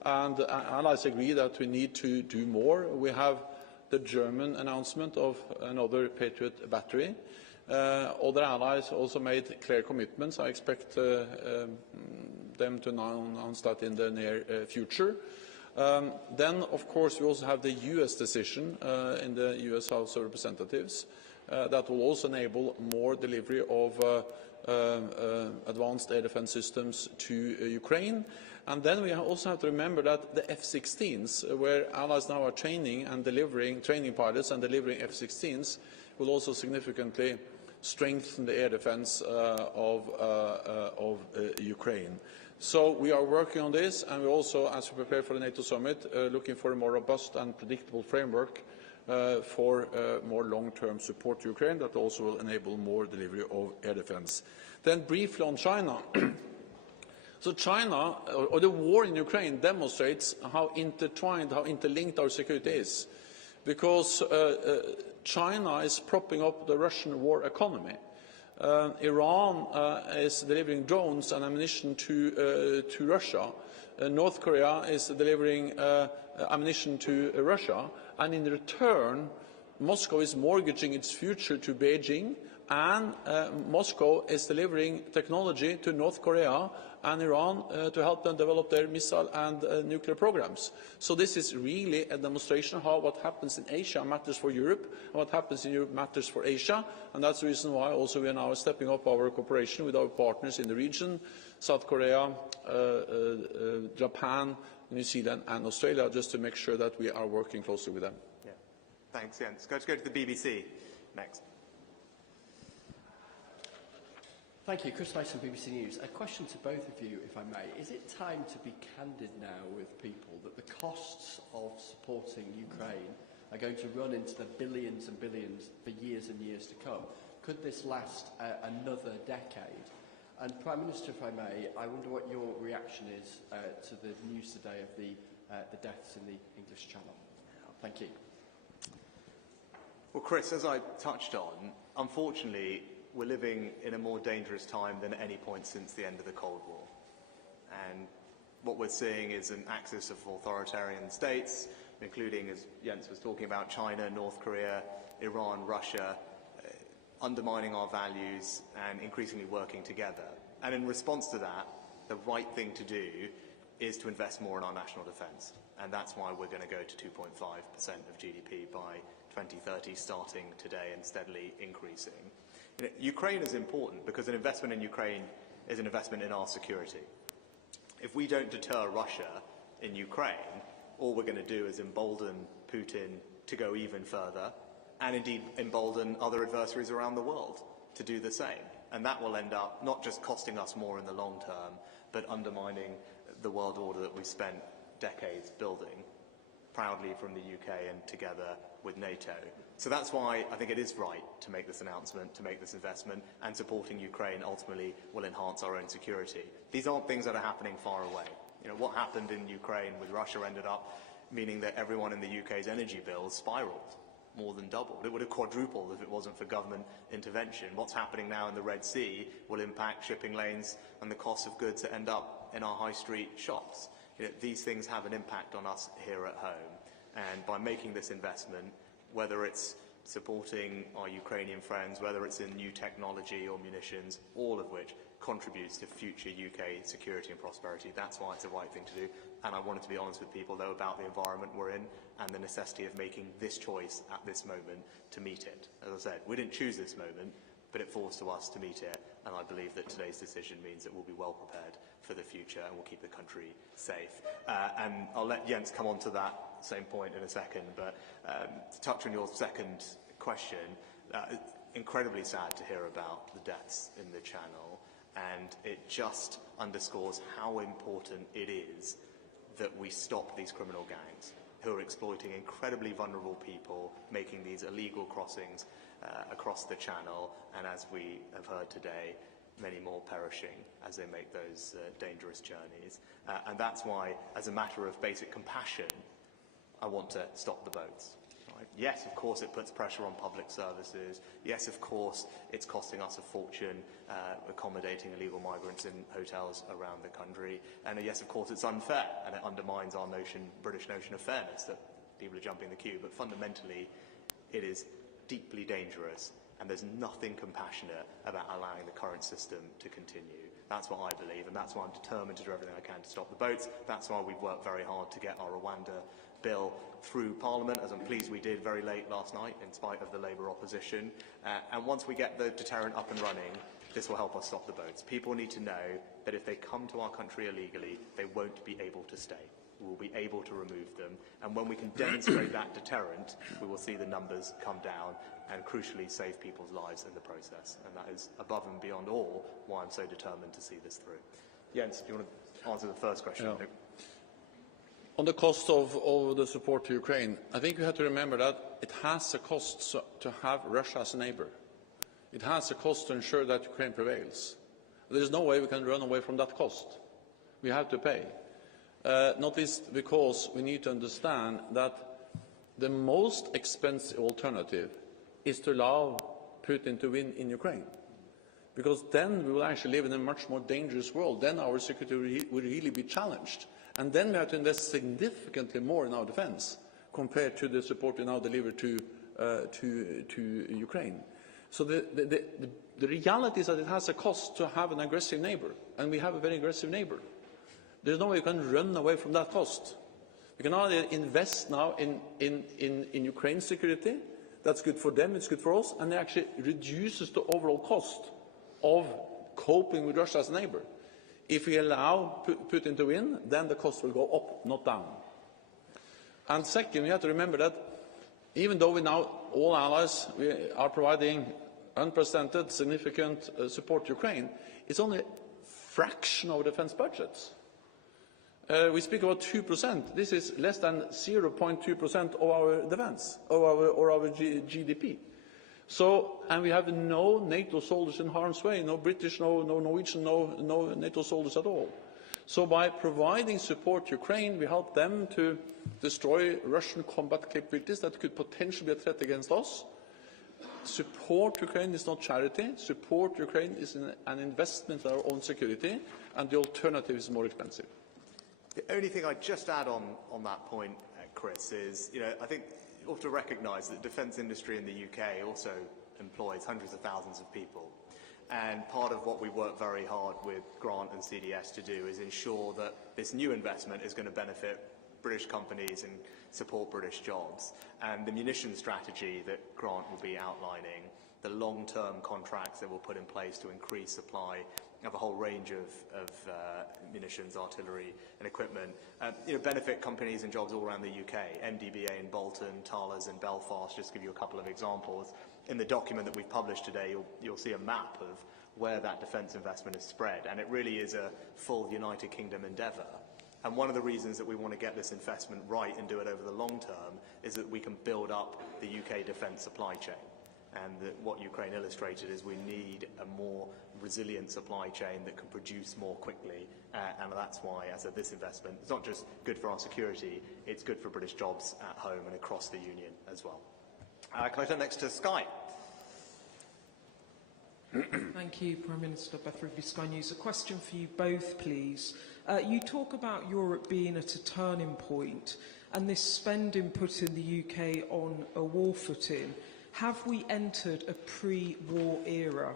and allies agree that we need to do more. We have the German announcement of another Patriot battery. Other allies also made clear commitments. I expect them to announce that in the near future. Then, of course, we also have the US decision in the US House of Representatives that will also enable more delivery of advanced air defence systems to Ukraine. And then we also have to remember that the F-16s, where allies now are training pilots and delivering F-16s, will also significantly strengthen the air defence of Ukraine. So we are working on this, and we also, as we prepare for the NATO summit, looking for a more robust and predictable framework for more long-term support to Ukraine that also will enable more delivery of air defence. Then briefly on China. So China, or the war in Ukraine, demonstrates how intertwined, how interlinked our security is, because China is propping up the Russian war economy. Iran is delivering drones and ammunition to Russia. North Korea is delivering ammunition to Russia, and in return, Moscow is mortgaging its future to Beijing, and Moscow is delivering technology to North Korea and Iran to help them develop their missile and nuclear programs. So this is really a demonstration of how what happens in Asia matters for Europe, and what happens in Europe matters for Asia, and that's the reason why also we are now stepping up our cooperation with our partners in the region, South Korea, Japan, New Zealand and Australia, just to make sure that we are working closely with them. Yeah. Thanks, Jens. Let's go to the BBC next. Thank you. Chris Mason, BBC News. A question to both of you, if I may. Is it time to be candid now with people that the costs of supporting Ukraine are going to run into the billions and billions for years and years to come? Could this last another decade? And Prime Minister, if I may, I wonder what your reaction is to the news today of the deaths in the English Channel. Thank you. Well, Chris, as I touched on, unfortunately, we're living in a more dangerous time than at any point since the end of the Cold War. And what we're seeing is an axis of authoritarian states, including, as Jens was talking about, China, North Korea, Iran, Russia, undermining our values and increasingly working together. And in response to that, the right thing to do is to invest more in our national defence. And that's why we're going to go to 2.5% of GDP by 2030, starting today and steadily increasing. Ukraine is important because an investment in Ukraine is an investment in our security. If we don't deter Russia in Ukraine, all we're going to do is embolden Putin to go even further, and indeed embolden other adversaries around the world to do the same. And that will end up not just costing us more in the long term, but undermining the world order that we've spent decades building, proudly from the UK and together with NATO. So that's why I think it is right to make this announcement, to make this investment, and supporting Ukraine ultimately will enhance our own security. These aren't things that are happening far away. You know, what happened in Ukraine with Russia ended up meaning that everyone in the UK's energy bills spiraled, more than doubled. It would have quadrupled if it wasn't for government intervention. What's happening now in the Red Sea will impact shipping lanes and the cost of goods that end up in our high street shops. You know, these things have an impact on us here at home. And by making this investment, whether it's supporting our Ukrainian friends, whether it's in new technology or munitions, all of which contributes to future UK security and prosperity. That's why it's the right thing to do. And I wanted to be honest with people, though, about the environment we're in and the necessity of making this choice at this moment to meet it. As I said, we didn't choose this moment, but it falls to us to meet it. And I believe that today's decision means that we'll be well prepared for the future and we'll keep the country safe. And I'll let Jens come on to that same point in a second, but to touch on your second question, incredibly sad to hear about the deaths in the Channel, and it just underscores how important it is that we stop these criminal gangs who are exploiting incredibly vulnerable people, making these illegal crossings across the Channel, and as we have heard today, many more perishing as they make those dangerous journeys. And that's why, as a matter of basic compassion, I want to stop the boats. Right? Yes, of course, it puts pressure on public services. Yes, of course, it's costing us a fortune accommodating illegal migrants in hotels around the country. And yes, of course, it's unfair, and it undermines our British notion of fairness, that people are jumping the queue. But fundamentally, it is deeply dangerous, and there's nothing compassionate about allowing the current system to continue. That's what I believe, and that's why I'm determined to do everything I can to stop the boats. That's why we've worked very hard to get our Rwanda bill through Parliament, as I'm pleased we did very late last night, in spite of the Labour opposition. And once we get the deterrent up and running, this will help us stop the boats. People need to know that if they come to our country illegally, they won't be able to stay. We will be able to remove them. And when we can demonstrate that deterrent, we will see the numbers come down and crucially save people's lives in the process. And that is above and beyond all why I'm so determined to see this through. Jens, do you want to answer the first question? Yeah. On the cost of the support to Ukraine, I think you have to remember that it has a cost to have Russia as a neighbour. It has a cost to ensure that Ukraine prevails. There is no way we can run away from that cost. We have to pay. Not least because we need to understand that the most expensive alternative is to allow Putin to win in Ukraine. Because then we will actually live in a much more dangerous world. Then our security will really be challenged. And then we have to invest significantly more in our defence compared to the support we now deliver to to Ukraine. So the reality is that it has a cost to have an aggressive neighbor, and we have a very aggressive neighbor. There's no way you can run away from that cost. We can either invest now in Ukraine's security. That's good for them, it's good for us, and it actually reduces the overall cost of coping with Russia as a neighbor. If we allow Putin to win, then the cost will go up, not down. And second, we have to remember that even though we now, all allies, we are providing unprecedented, significant support to Ukraine, it's only a fraction of defense budgets. We speak about 2%. This is less than 0.2% of our defense, or our GDP. So, and we have no NATO soldiers in harm's way, no British, no Norwegian, no NATO soldiers at all. So by providing support to Ukraine, we help them to destroy Russian combat capabilities that could potentially be a threat against us. Support Ukraine is not charity. Support Ukraine is an investment in our own security, and the alternative is more expensive. The only thing I'd just add on that point, Chris, is, I think you have to recognise that the defence industry in the UK also employs hundreds of thousands of people. And part of what we work very hard with Grant and CDS to do is ensure that this new investment is going to benefit British companies and support British jobs. And the munitions strategy that Grant will be outlining, the long-term contracts that we'll put in place to increase supply of a whole range of munitions, artillery and equipment, benefit companies and jobs all around the UK. MDBA in Bolton, Talas in Belfast, just to give you a couple of examples. In the document that we've published today, you'll see a map of where that defence investment is spread, and it really is a full United Kingdom endeavour. And one of the reasons that we want to get this investment right and do it over the long term is that we can build up the UK defence supply chain. And what Ukraine illustrated is we need a more resilient supply chain that can produce more quickly. And that's why, as I said, this investment is not just good for our security, it's good for British jobs at home and across the Union as well. Can I turn next to Sky? Thank you, Prime Minister. Beth Rigby, Sky News. A question for you both, please. You talk about Europe being at a turning point and this spending put in the UK on a war footing. Have we entered a pre-war era?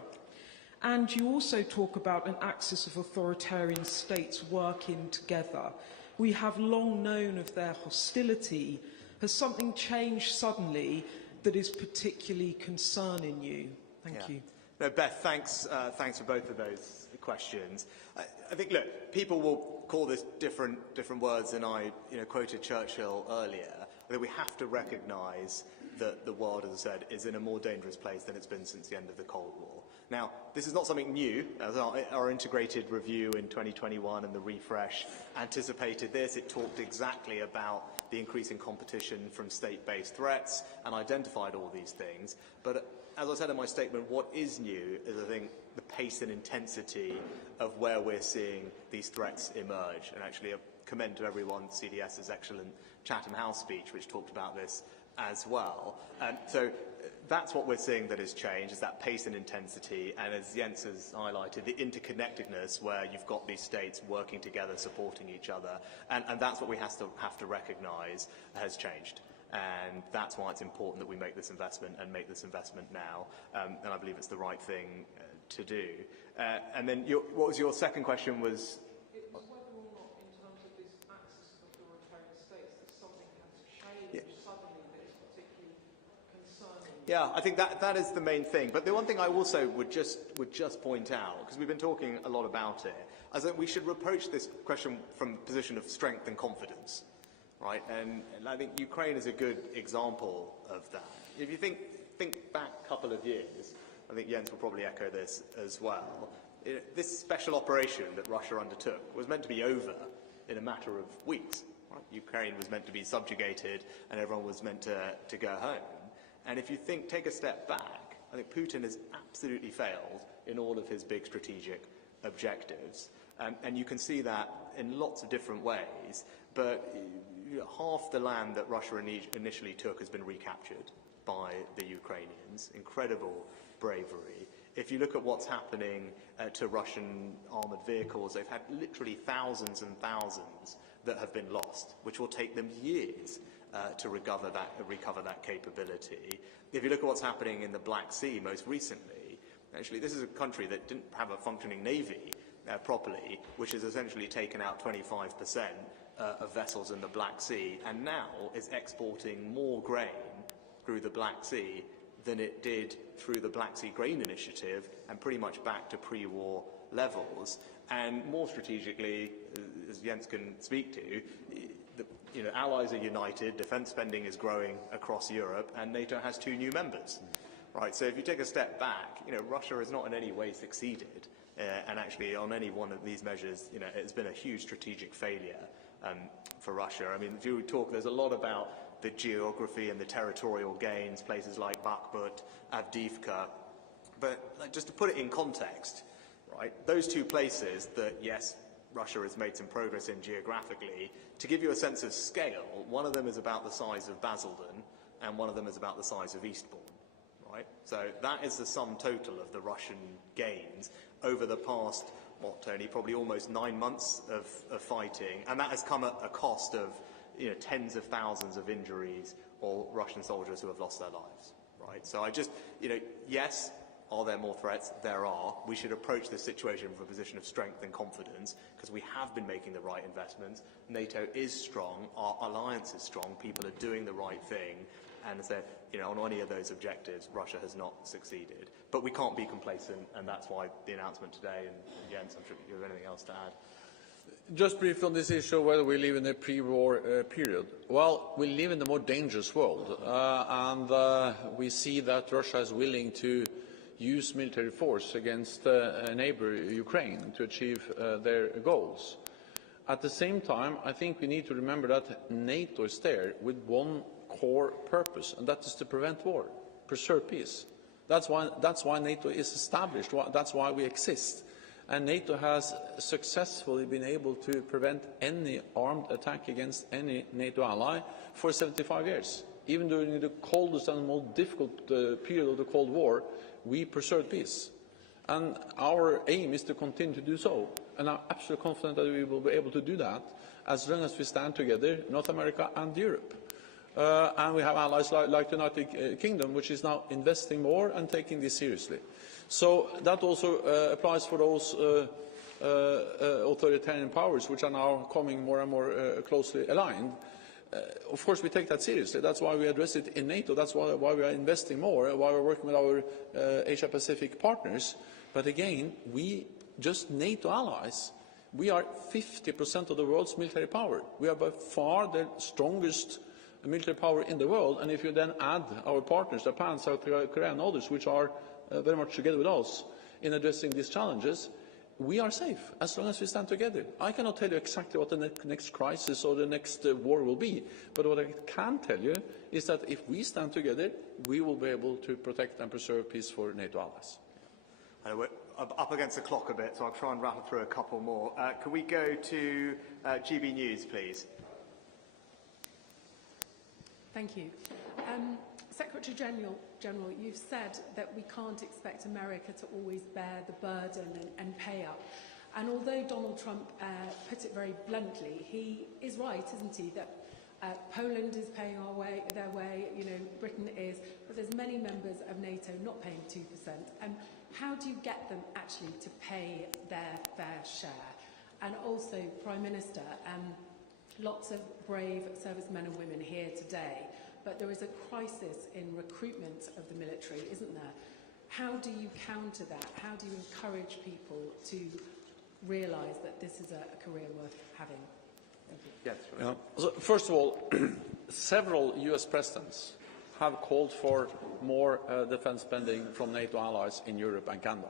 And you also talk about an axis of authoritarian states working together. We have long known of their hostility. Has something changed suddenly that is particularly concerning you? Thank you. No, Beth, thanks for both of those questions. I think, look, people will call this different words, and I quoted Churchill earlier. I think we have to recognise that the world, as I said, is in a more dangerous place than it's been since the end of the Cold War. Now, this is not something new. As our integrated review in 2021 and the refresh anticipated this. It talked exactly about the increasing competition from state-based threats and identified all these things. But as I said in my statement, what is new is, I think, the pace and intensity of where we're seeing these threats emerge. And actually, I commend to everyone CDS's excellent Chatham House speech, which talked about this as well. So that's what we're seeing that has changed, is that pace and intensity, and as Jens has highlighted, the interconnectedness where you've got these states working together, supporting each other, and that's what we have to recognise has changed. And that's why it's important that we make this investment and make this investment now, and I believe it's the right thing to do. And then what was your second question was? It was whether or not, in terms of this axis of authoritarian states, that something has changed suddenly that is particularly concerning. Yeah, I think that is the main thing. But the one thing I also would just point out, because we've been talking a lot about it, is that we should approach this question from a position of strength and confidence. Right, and I think Ukraine is a good example of that. If you think back a couple of years, I think Jens will probably echo this as well. This special operation that Russia undertook was meant to be over in a matter of weeks. Right? Ukraine was meant to be subjugated, and everyone was meant to go home. And if you take a step back, I think Putin has absolutely failed in all of his big strategic objectives, and you can see that in lots of different ways. But half the land that Russia initially took has been recaptured by the Ukrainians. Incredible bravery. If you look at what's happening to Russian armoured vehicles, they've had literally thousands and thousands that have been lost, which will take them years to recover that capability. If you look at what's happening in the Black Sea most recently, actually this is a country that didn't have a functioning navy properly, which has essentially taken out 25% of vessels in the Black Sea, and now is exporting more grain through the Black Sea than it did through the Black Sea Grain Initiative, and pretty much back to pre-war levels. And more strategically, as Jens can speak to, allies are united, defence spending is growing across Europe, and NATO has 2 new members. Right, so if you take a step back, Russia has not in any way succeeded, and actually on any one of these measures, it's been a huge strategic failure for Russia. I mean, if you talk, there's a lot about the geography and the territorial gains, places like Bakhmut, Avdiivka, but just to put it in context, right, those 2 places that, yes, Russia has made some progress in geographically, to give you a sense of scale, one of them is about the size of Basildon, and one of them is about the size of Eastbourne. Right? So that is the sum total of the Russian gains over the past, Tony, probably almost 9 months of fighting, and that has come at a cost of tens of thousands of injuries or Russian soldiers who have lost their lives. Right? So I just, yes, are there more threats? There are. We should approach this situation from a position of strength and confidence because we have been making the right investments. NATO is strong. Our alliance is strong. People are doing the right thing. And so, on any of those objectives, Russia has not succeeded. But we can't be complacent, and that's why the announcement today, and Jens, I'm sure you have anything else to add. Just briefly on this issue of whether we live in a pre-war period. Well, we live in a more dangerous world, and we see that Russia is willing to use military force against a neighbor, Ukraine, to achieve their goals. At the same time, I think we need to remember that NATO is there with one core purpose, and that is to prevent war, preserve peace. That's why NATO is established. That's why we exist. And NATO has successfully been able to prevent any armed attack against any NATO ally for 75 years. Even during the coldest and most difficult period of the Cold War, we preserved peace. And our aim is to continue to do so. And I'm absolutely confident that we will be able to do that as long as we stand together, North America and Europe. And we have allies like the United Kingdom, which is now investing more and taking this seriously. So that also applies for those authoritarian powers which are now coming more and more closely aligned. Of course, we take that seriously. That's why we address it in NATO. That's why we are investing more, why we're working with our Asia-Pacific partners. But again, we, just NATO allies, we are 50% of the world's military power. We are by far the strongest military power in the world. And if you then add our partners, Japan, South Korea, and others, which are very much together with us in addressing these challenges, we are safe as long as we stand together. I cannot tell you exactly what the next crisis or the next war will be, but what I can tell you is that if we stand together, we will be able to protect and preserve peace for NATO allies. We're up against the clock a bit, so I'll try and rattle through a couple more. Can we go to GB News, please? Thank you. Secretary General, you've said that we can't expect America to always bear the burden and pay up. And although Donald Trump put it very bluntly, he is right, isn't he, that Poland is paying their way, Britain is, but there's many members of NATO not paying 2%. How do you get them actually to pay their fair share? And also, Prime Minister, lots of brave servicemen and women here today, but there is a crisis in recruitment of the military, isn't there? How do you counter that? How do you encourage people to realise that this is a career worth having? Thank you. Yes. Yeah. So first of all, several US presidents have called for more defence spending from NATO allies in Europe and Canada.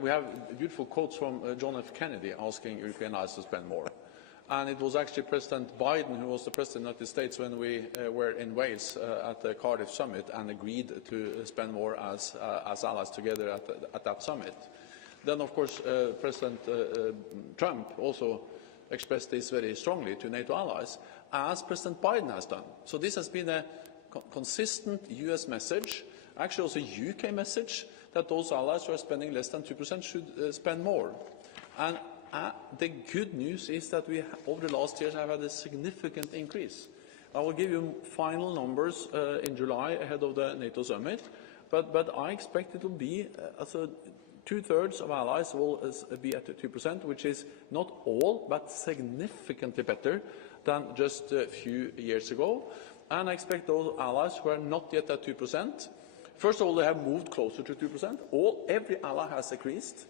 We have beautiful quotes from John F. Kennedy asking European allies to spend more. And it was actually President Biden who was the President of the United States when we were in Wales at the Cardiff summit and agreed to spend more as allies together at that summit. Then, of course, President Trump also expressed this very strongly to NATO allies, as President Biden has done. So this has been a consistent US message, actually also a UK message, that those allies who are spending less than 2% should spend more. And the good news is that we, over the last years, have had a significant increase. I will give you final numbers in July ahead of the NATO summit, but I expect it will be two-thirds of allies will be at 2%, which is not all, but significantly better than just a few years ago. And I expect those allies who are not yet at 2%, first of all, they have moved closer to 2%. Every ally has increased,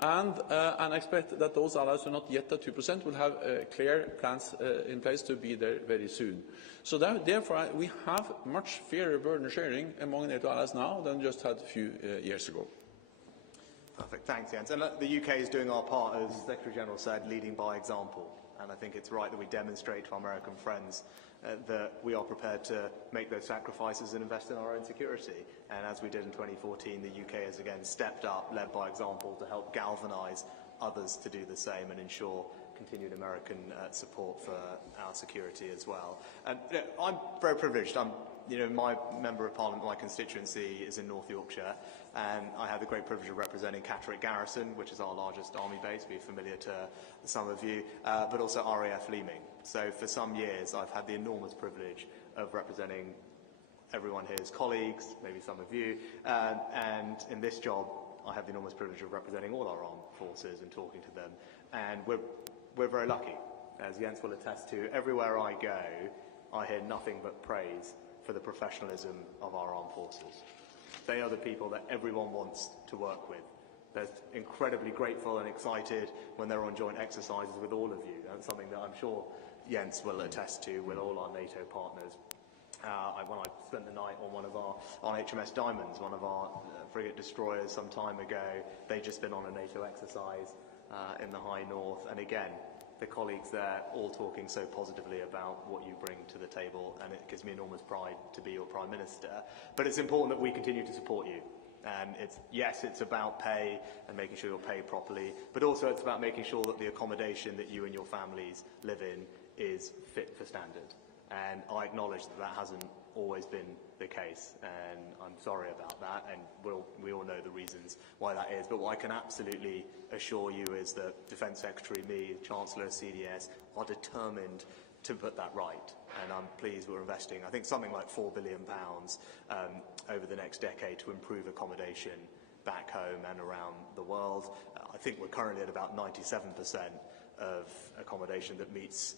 and I expect that those allies who are not yet at 2% will have clear plans in place to be there very soon. So therefore, we have much fairer burden sharing among NATO allies now than just had a few years ago. Perfect. Thanks, Jens. And the UK is doing our part, as the Secretary General said, leading by example. And I think it's right that we demonstrate to our American friends that we are prepared to make those sacrifices and invest in our own security. And as we did in 2014, the UK has again stepped up, led by example, to help galvanise others to do the same and ensure continued American support for our security as well. I'm very privileged. My Member of Parliament, my constituency is in North Yorkshire, and I have the great privilege of representing Catterick Garrison, which is our largest army base, be familiar to some of you, but also RAF Leeming. So for some years, I've had the enormous privilege of representing everyone here as colleagues, maybe some of you, and in this job, I have the enormous privilege of representing all our armed forces and talking to them, and we're very lucky. As Jens will attest to, everywhere I go, I hear nothing but praise for the professionalism of our armed forces. They are the people that everyone wants to work with. They're incredibly grateful and excited when they're on joint exercises with all of you. That's something that I'm sure Jens will attest to with all our NATO partners. When I spent the night on HMS Diamonds, one of our frigate destroyers some time ago, they'd just been on a NATO exercise in the High North, and again, the colleagues there all talking so positively about what you bring to the table, and it gives me enormous pride to be your Prime Minister. But it's important that we continue to support you. And it's about pay and making sure you're paid properly, but also it's about making sure that the accommodation that you and your families live in is fit for standard. And I acknowledge that that hasn't always been the case, and I'm sorry about that, and we all know the reasons why that is. But what I can absolutely assure you is that Defence Secretary, me, Chancellor, CDS are determined to put that right, and I'm pleased we're investing, I think, something like £4 billion over the next decade to improve accommodation back home and around the world. I think we're currently at about 97% of accommodation that meets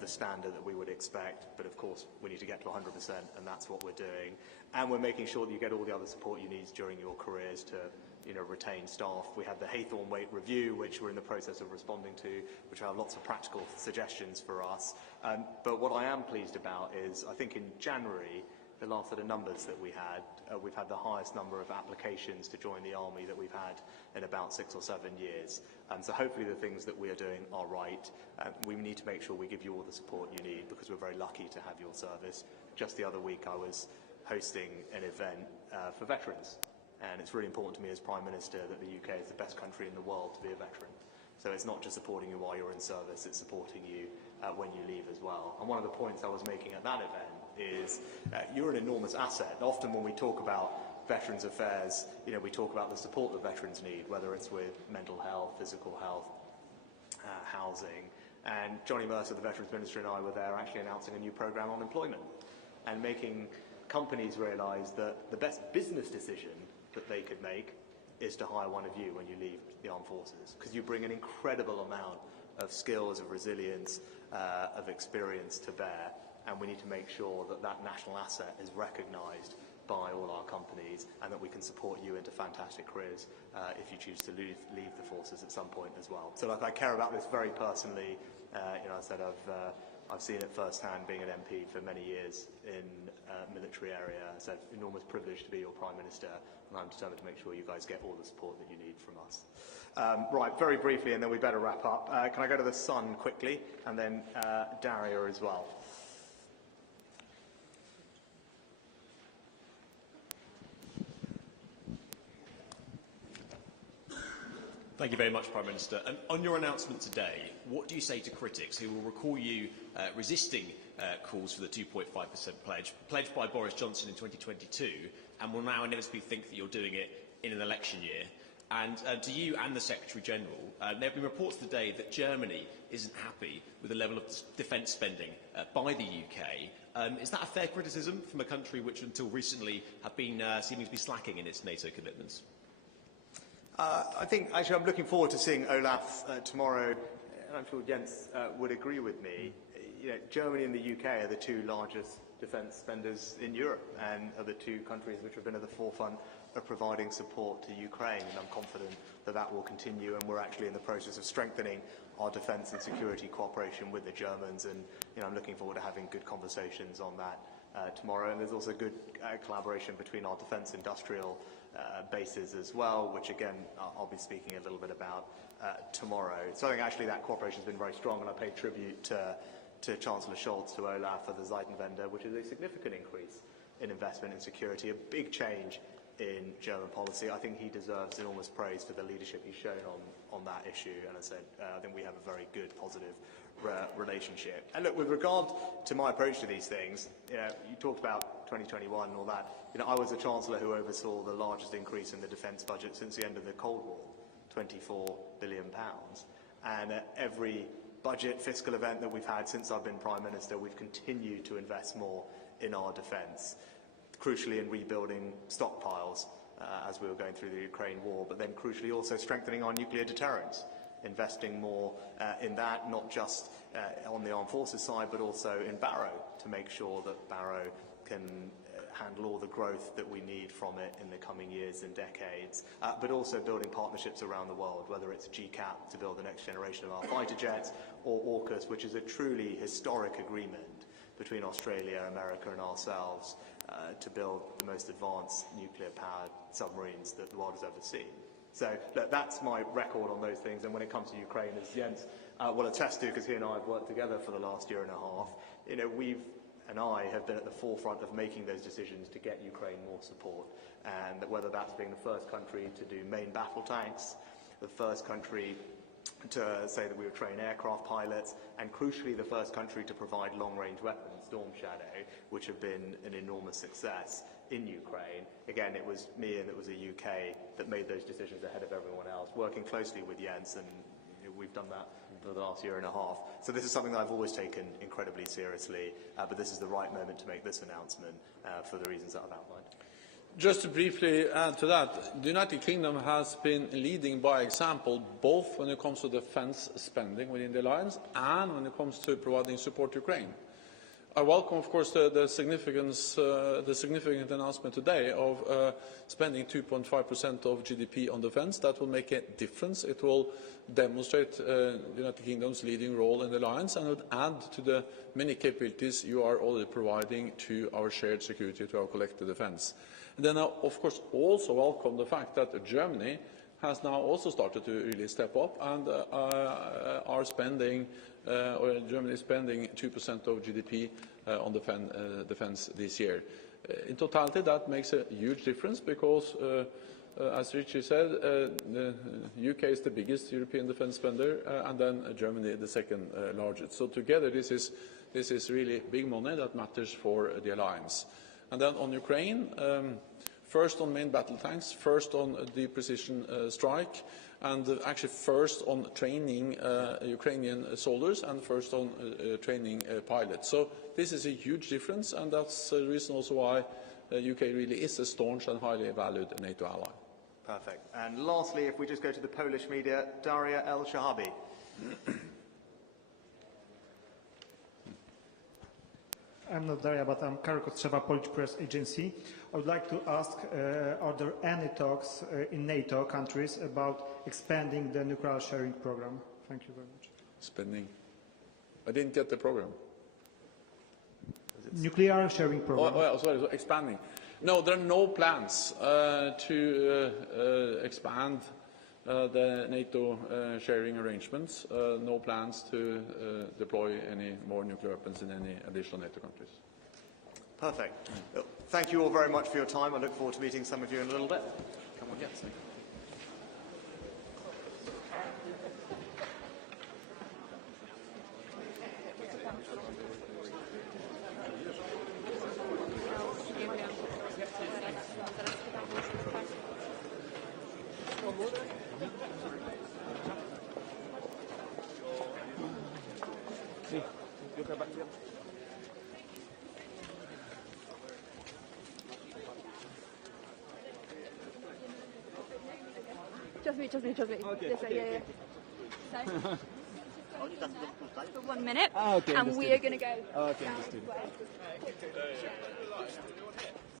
the standard that we would expect, but of course we need to get to 100%, and that's what we're doing. And we're making sure that you get all the other support you need during your careers to retain staff. We have the Haythorne-Waite Review, which we're in the process of responding to, which have lots of practical suggestions for us. But what I am pleased about is, I think in January, the last set of numbers that we've had the highest number of applications to join the Army that we've had in about 6 or 7 years. So hopefully the things that we are doing are right. We need to make sure we give you all the support you need, because we're very lucky to have your service. Just the other week I was hosting an event for veterans, and it's really important to me as Prime Minister that the UK is the best country in the world to be a veteran. So it's not just supporting you while you're in service, it's supporting you when you leave as well. And one of the points I was making at that event is you're an enormous asset. Often when we talk about Veterans Affairs, we talk about the support that veterans need, whether it's with mental health, physical health, housing. And Johnny Mercer, the Veterans Minister, and I were there actually announcing a new programme on employment and making companies realise that the best business decision that they could make is to hire one of you when you leave the armed forces, because you bring an incredible amount of skills, of resilience, of experience to bear, and we need to make sure that that national asset is recognised by all our companies, and that we can support you into fantastic careers if you choose to leave the forces at some point as well. So I care about this very personally. I said I've seen it firsthand being an MP for many years in military area. It's an enormous privilege to be your Prime Minister, and I'm determined to make sure you guys get all the support that you need from us. Right, very briefly, and then we better wrap up. Can I go to the Sun quickly, and then Daria as well. Thank you very much, Prime Minister. On your announcement today, what do you say to critics who will recall you resisting calls for the 2.5% pledge, pledged by Boris Johnson in 2022, and will now inevitably think that you're doing it in an election year? And to you and the Secretary General, there have been reports today that Germany isn't happy with the level of defence spending by the UK. Is that a fair criticism from a country which until recently have been seeming to be slacking in its NATO commitments? I think, actually, I'm looking forward to seeing Olaf tomorrow, and I'm sure Jens would agree with me. You know, Germany and the UK are the two largest defence spenders in Europe and are the two countries which have been at the forefront of providing support to Ukraine, and I'm confident that that will continue, and we're actually in the process of strengthening our defence and security cooperation with the Germans, and I'm looking forward to having good conversations on that tomorrow. And there's also good collaboration between our defence industrial bases as well, which again I'll be speaking a little bit about tomorrow. So I think actually that cooperation has been very strong, and I pay tribute to Chancellor Scholz, to Olaf for the Zeitenwende, which is a significant increase in investment in security, a big change in German policy. I think he deserves enormous praise for the leadership he's shown on that issue, and as I said, I think we have a very good, positive relationship. And look, with regard to my approach to these things, you talked about 2021 and all that. I was a Chancellor who oversaw the largest increase in the defence budget since the end of the Cold War, £24 billion. And at every budget fiscal event that we've had since I've been Prime Minister, we've continued to invest more in our defence, crucially in rebuilding stockpiles as we were going through the Ukraine war, but then crucially also strengthening our nuclear deterrence, investing more in that, not just on the armed forces side, but also in Barrow, to make sure that Barrow can handle all the growth that we need from it in the coming years and decades, but also building partnerships around the world, whether it's GCAP to build the next generation of our fighter jets, or AUKUS, which is a truly historic agreement between Australia, America and ourselves to build the most advanced nuclear-powered submarines that the world has ever seen. So look, that's my record on those things, and when it comes to Ukraine, as Jens will attest to, because he and I have worked together for the last year and a half, I have been at the forefront of making those decisions to get Ukraine more support, and that whether that's being the first country to do main battle tanks, the first country to say that we would train aircraft pilots, and crucially the first country to provide long-range weapons, Storm Shadow, which have been an enormous success in Ukraine. Again, it was me and it was the UK that made those decisions ahead of everyone else, working closely with Jens, and we've done that for the last year and a half. So this is something that I've always taken incredibly seriously, but this is the right moment to make this announcement for the reasons that I've outlined. Just to briefly add to that, the United Kingdom has been leading by example, both when it comes to defence spending within the alliance and when it comes to providing support to Ukraine. I welcome, of course, the significant announcement today of spending 2.5% of GDP on defence. That will make a difference. It will demonstrate the United Kingdom's leading role in the alliance, and would add to the many capabilities you are already providing to our shared security, to our collective defence. And then I, of course, also welcome the fact that Germany has now also started to really step up and are spending, or Germany is spending 2% of GDP on defence this year. In totality, that makes a huge difference because, as Richie said, the UK is the biggest European defence spender, and then Germany the second largest. So together, this is really big money that matters for the alliance. And then on Ukraine, first on main battle tanks, first on deep precision strike, and actually first on training Ukrainian soldiers, and first on training pilots. So this is a huge difference, and that's the reason also why the UK really is a staunch and highly valued NATO ally. Perfect. And lastly, if we just go to the Polish media, Daria El-Shahabi. I'm not Daria, but I'm Karol Kostrzewa, Polish Press Agency. I would like to ask, are there any talks in NATO countries about expanding the nuclear sharing program? Thank you very much. Spending? I didn't get the program. Nuclear sharing program. Sorry, so expanding. No, there are no plans to expand the NATO sharing arrangements. No plans to deploy any more nuclear weapons in any additional NATO countries. Perfect. Well, thank you all very much for your time. I look forward to meeting some of you in a little bit. Come on, yes. Just me. Okay, This way, okay, yeah. okay. So, for 1 minute, Okay, and we are going to go Okay, down understood. this way.